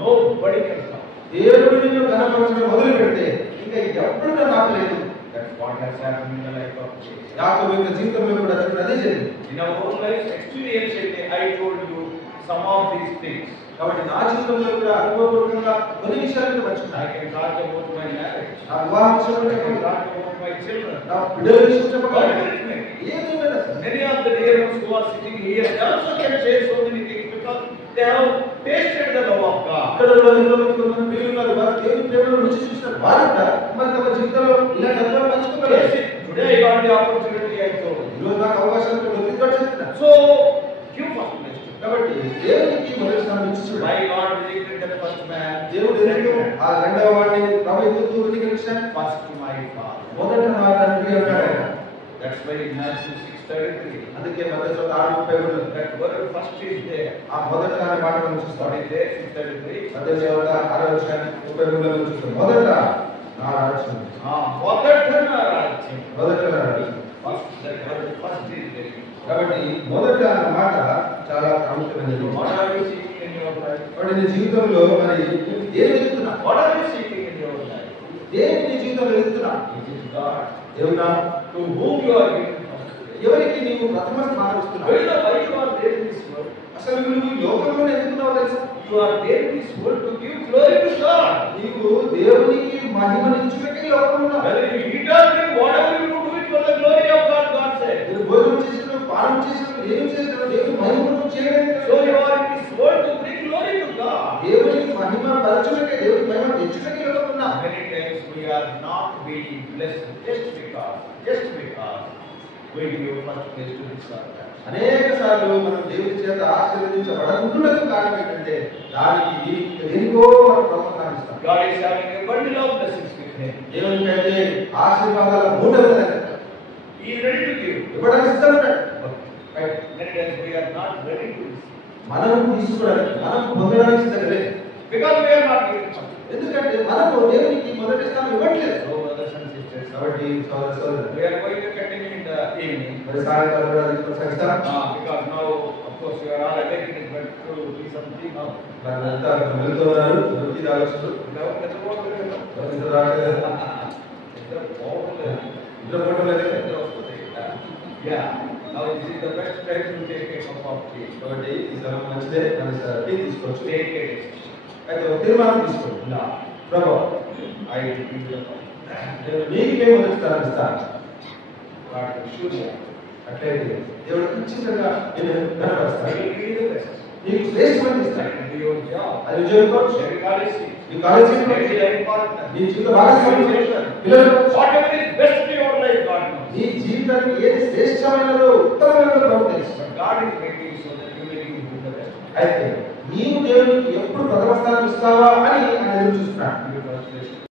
nobody can stop. దేవుడు నిన్ను కనపరచడం మొదలు పెడితే ఇంకా ఎప్పుడు నన్ను ఆపలేదు. That's what has happened in the life of Jesus. యాకోబు యొక్క జీవితంలో కూడా అదే జరిగింది. In our own lives, experientially, I told you some of these things. కాబట్టి నా జీవితంలో కూడా అనుభవపూర్వకంగా కొన్ని విషయాలను మర్చిపోయాను. I can talk about my marriage. నా వివాహం విషయంలో I can చెప్పండి. talk about my children. నా బిడ్డల విషయం చెప్పండి. Whatever it may be. ఏదేమైనా సరే. Many of the dear ones who are sitting here, they also can say so many things because they have tasted the love of God. ఇక్కడ కూడా కొంతమంది పిల్లలు ఉన్నారు. వారు దేవుని ప్రేమను రుచి చూసిన వారు కూడా మరి తమ జీవితంలో ఇలాంటి అనుభవం పంచుకోగలరు. Yes, today I got the opportunity, I told you. ఈరోజు నాకు అవకాశం దొరికిందో చెప్తున్నా. So, give first place to God. కాబట్టి దేవునికి మొదటి స్థానం ఇచ్చి చూడండి. Why God rejected the first man? దేవుడు ఎందుకు ఆ రెండవ వాడిని ప్రభు ఎందుకు విధించాడు? First to my father. మొదట నా తండ్రి అన్నాడు ఆయన. That's why in Matthew 6:33, అందుకే మత్తయి 6:33 that word first is there. ఆ మొదట అనే మాట మనం చూస్తాం. What is there? 6:33. మత్తయి 6:33 చూస్తాం. మొదట నా రాజ్యం. మొదట నా రాజ్యం. మొదట నా రాజ్యం. First, that word first is there. కాబట్టి మొదట అన్న మాట చాలా ప్రాముఖ్యమైనది. What are you seeking in your life? కాబట్టి నీ జీవితంలో మరి ఏం వెతుకుతున్నా? What are you seeking in your life? దేని నీ జీవితంలో వెతుకుతున్నా? It is God. దేవుడా, To whom you are giving first place. ఎవరికి నీవు ప్రథమ స్థానం ఇస్తున్నావు? Why you are there in this world? అసలు నువ్వు ఈ లోకంలో ఎందుకున్నావు తెలుసా? You are there in this world to give glory to God. నీవు దేవునికి మహిమనిచ్చుటకే ఈ లోకంలో ఉన్నావు. Whether you eat or drink, whatever you do it for the glory of God, God said. నువ్వు భోజనం చేసినా, పానం చేసినా, ఏం చేసినా దేవుని మహిమను చేయడానికి. So you are in this world to bring glory to God. దేవునికి మహిమ పరచుటకే, దేవుని మహిమ తెచ్చుటకే ఈ లోకంలో ఉన్నావు. Many times we are not being blessed just because we give first place to this God. అనేక సార్లు మనం దేవుని చేత ఆశీర్వదించబడకుండాకు కారణం ఏంటంటే దానికి దేనికో మనం ప్రథమ స్థానం ఇస్తాం. God is having a bundle of blessings with Him. దేవునికి అయితే ఆశీర్వాదాల మూట ఉన్నది. He is ready to give. ఇవ్వడానికి సిద్ధంగా ఉన్నాడు. But many times we are not ready to receive. మనం తీసుకోవడానికి, మనం పొందడానికి సిద్ధంగా లేదు. Because we are not giving first. ఎందుకంటే మనము దేవునికి మొదటి స్థానం ఇవ్వట్లేదు. So brothers and sisters, కాబట్టి సోదర సోదరులు, we are going to continue in the evening. మరి సాయంకాలం కూడా అది కొనసాగిస్తాం. Because now, of course, you are all awakening, but to do something now. మరి అంతా వెళ్తూ ఉన్నారు. దొరికి రావచ్చు. Now, let's go to the ఇంత రావట్లేదు. ఇంట్లో ఫోటో లేదు. Yeah. Now this is the best time to take a cup of tea. కాబట్టి ఈ సమయం మంచిదే. మనం టీ తీసుకోవచ్చు. Take a decision. అయితే ఒక తీర్మానం తీసుకోండి. Now, Prabhu, I will give you a cup. నేను నీకే మొదటి స్థానం ఇస్తాను. God will show you. అట్లయితే దేవుడు ఖచ్చితంగా నేను I కనపరుస్తాను. will give you the best. నీకు శ్రేష్టమైన I ఇస్తాను. will do your job. అది ఉద్యోగం కావచ్చు, Every college, నీ కాలేజీ every life partner. నీ జీవిత భాగస్వామి పిల్లలు కావచ్చు. Whatever is best in your life, God knows. నీ జీవితానికి ఏది శ్రేష్టమైనదో ఉత్తమమైనదో ప్రభు తెలుసు. But God is making so that you may give Him the best. అయితే నీవు దేవునికి ఎప్పుడు ప్రథమ స్థానం ఇస్తావా అని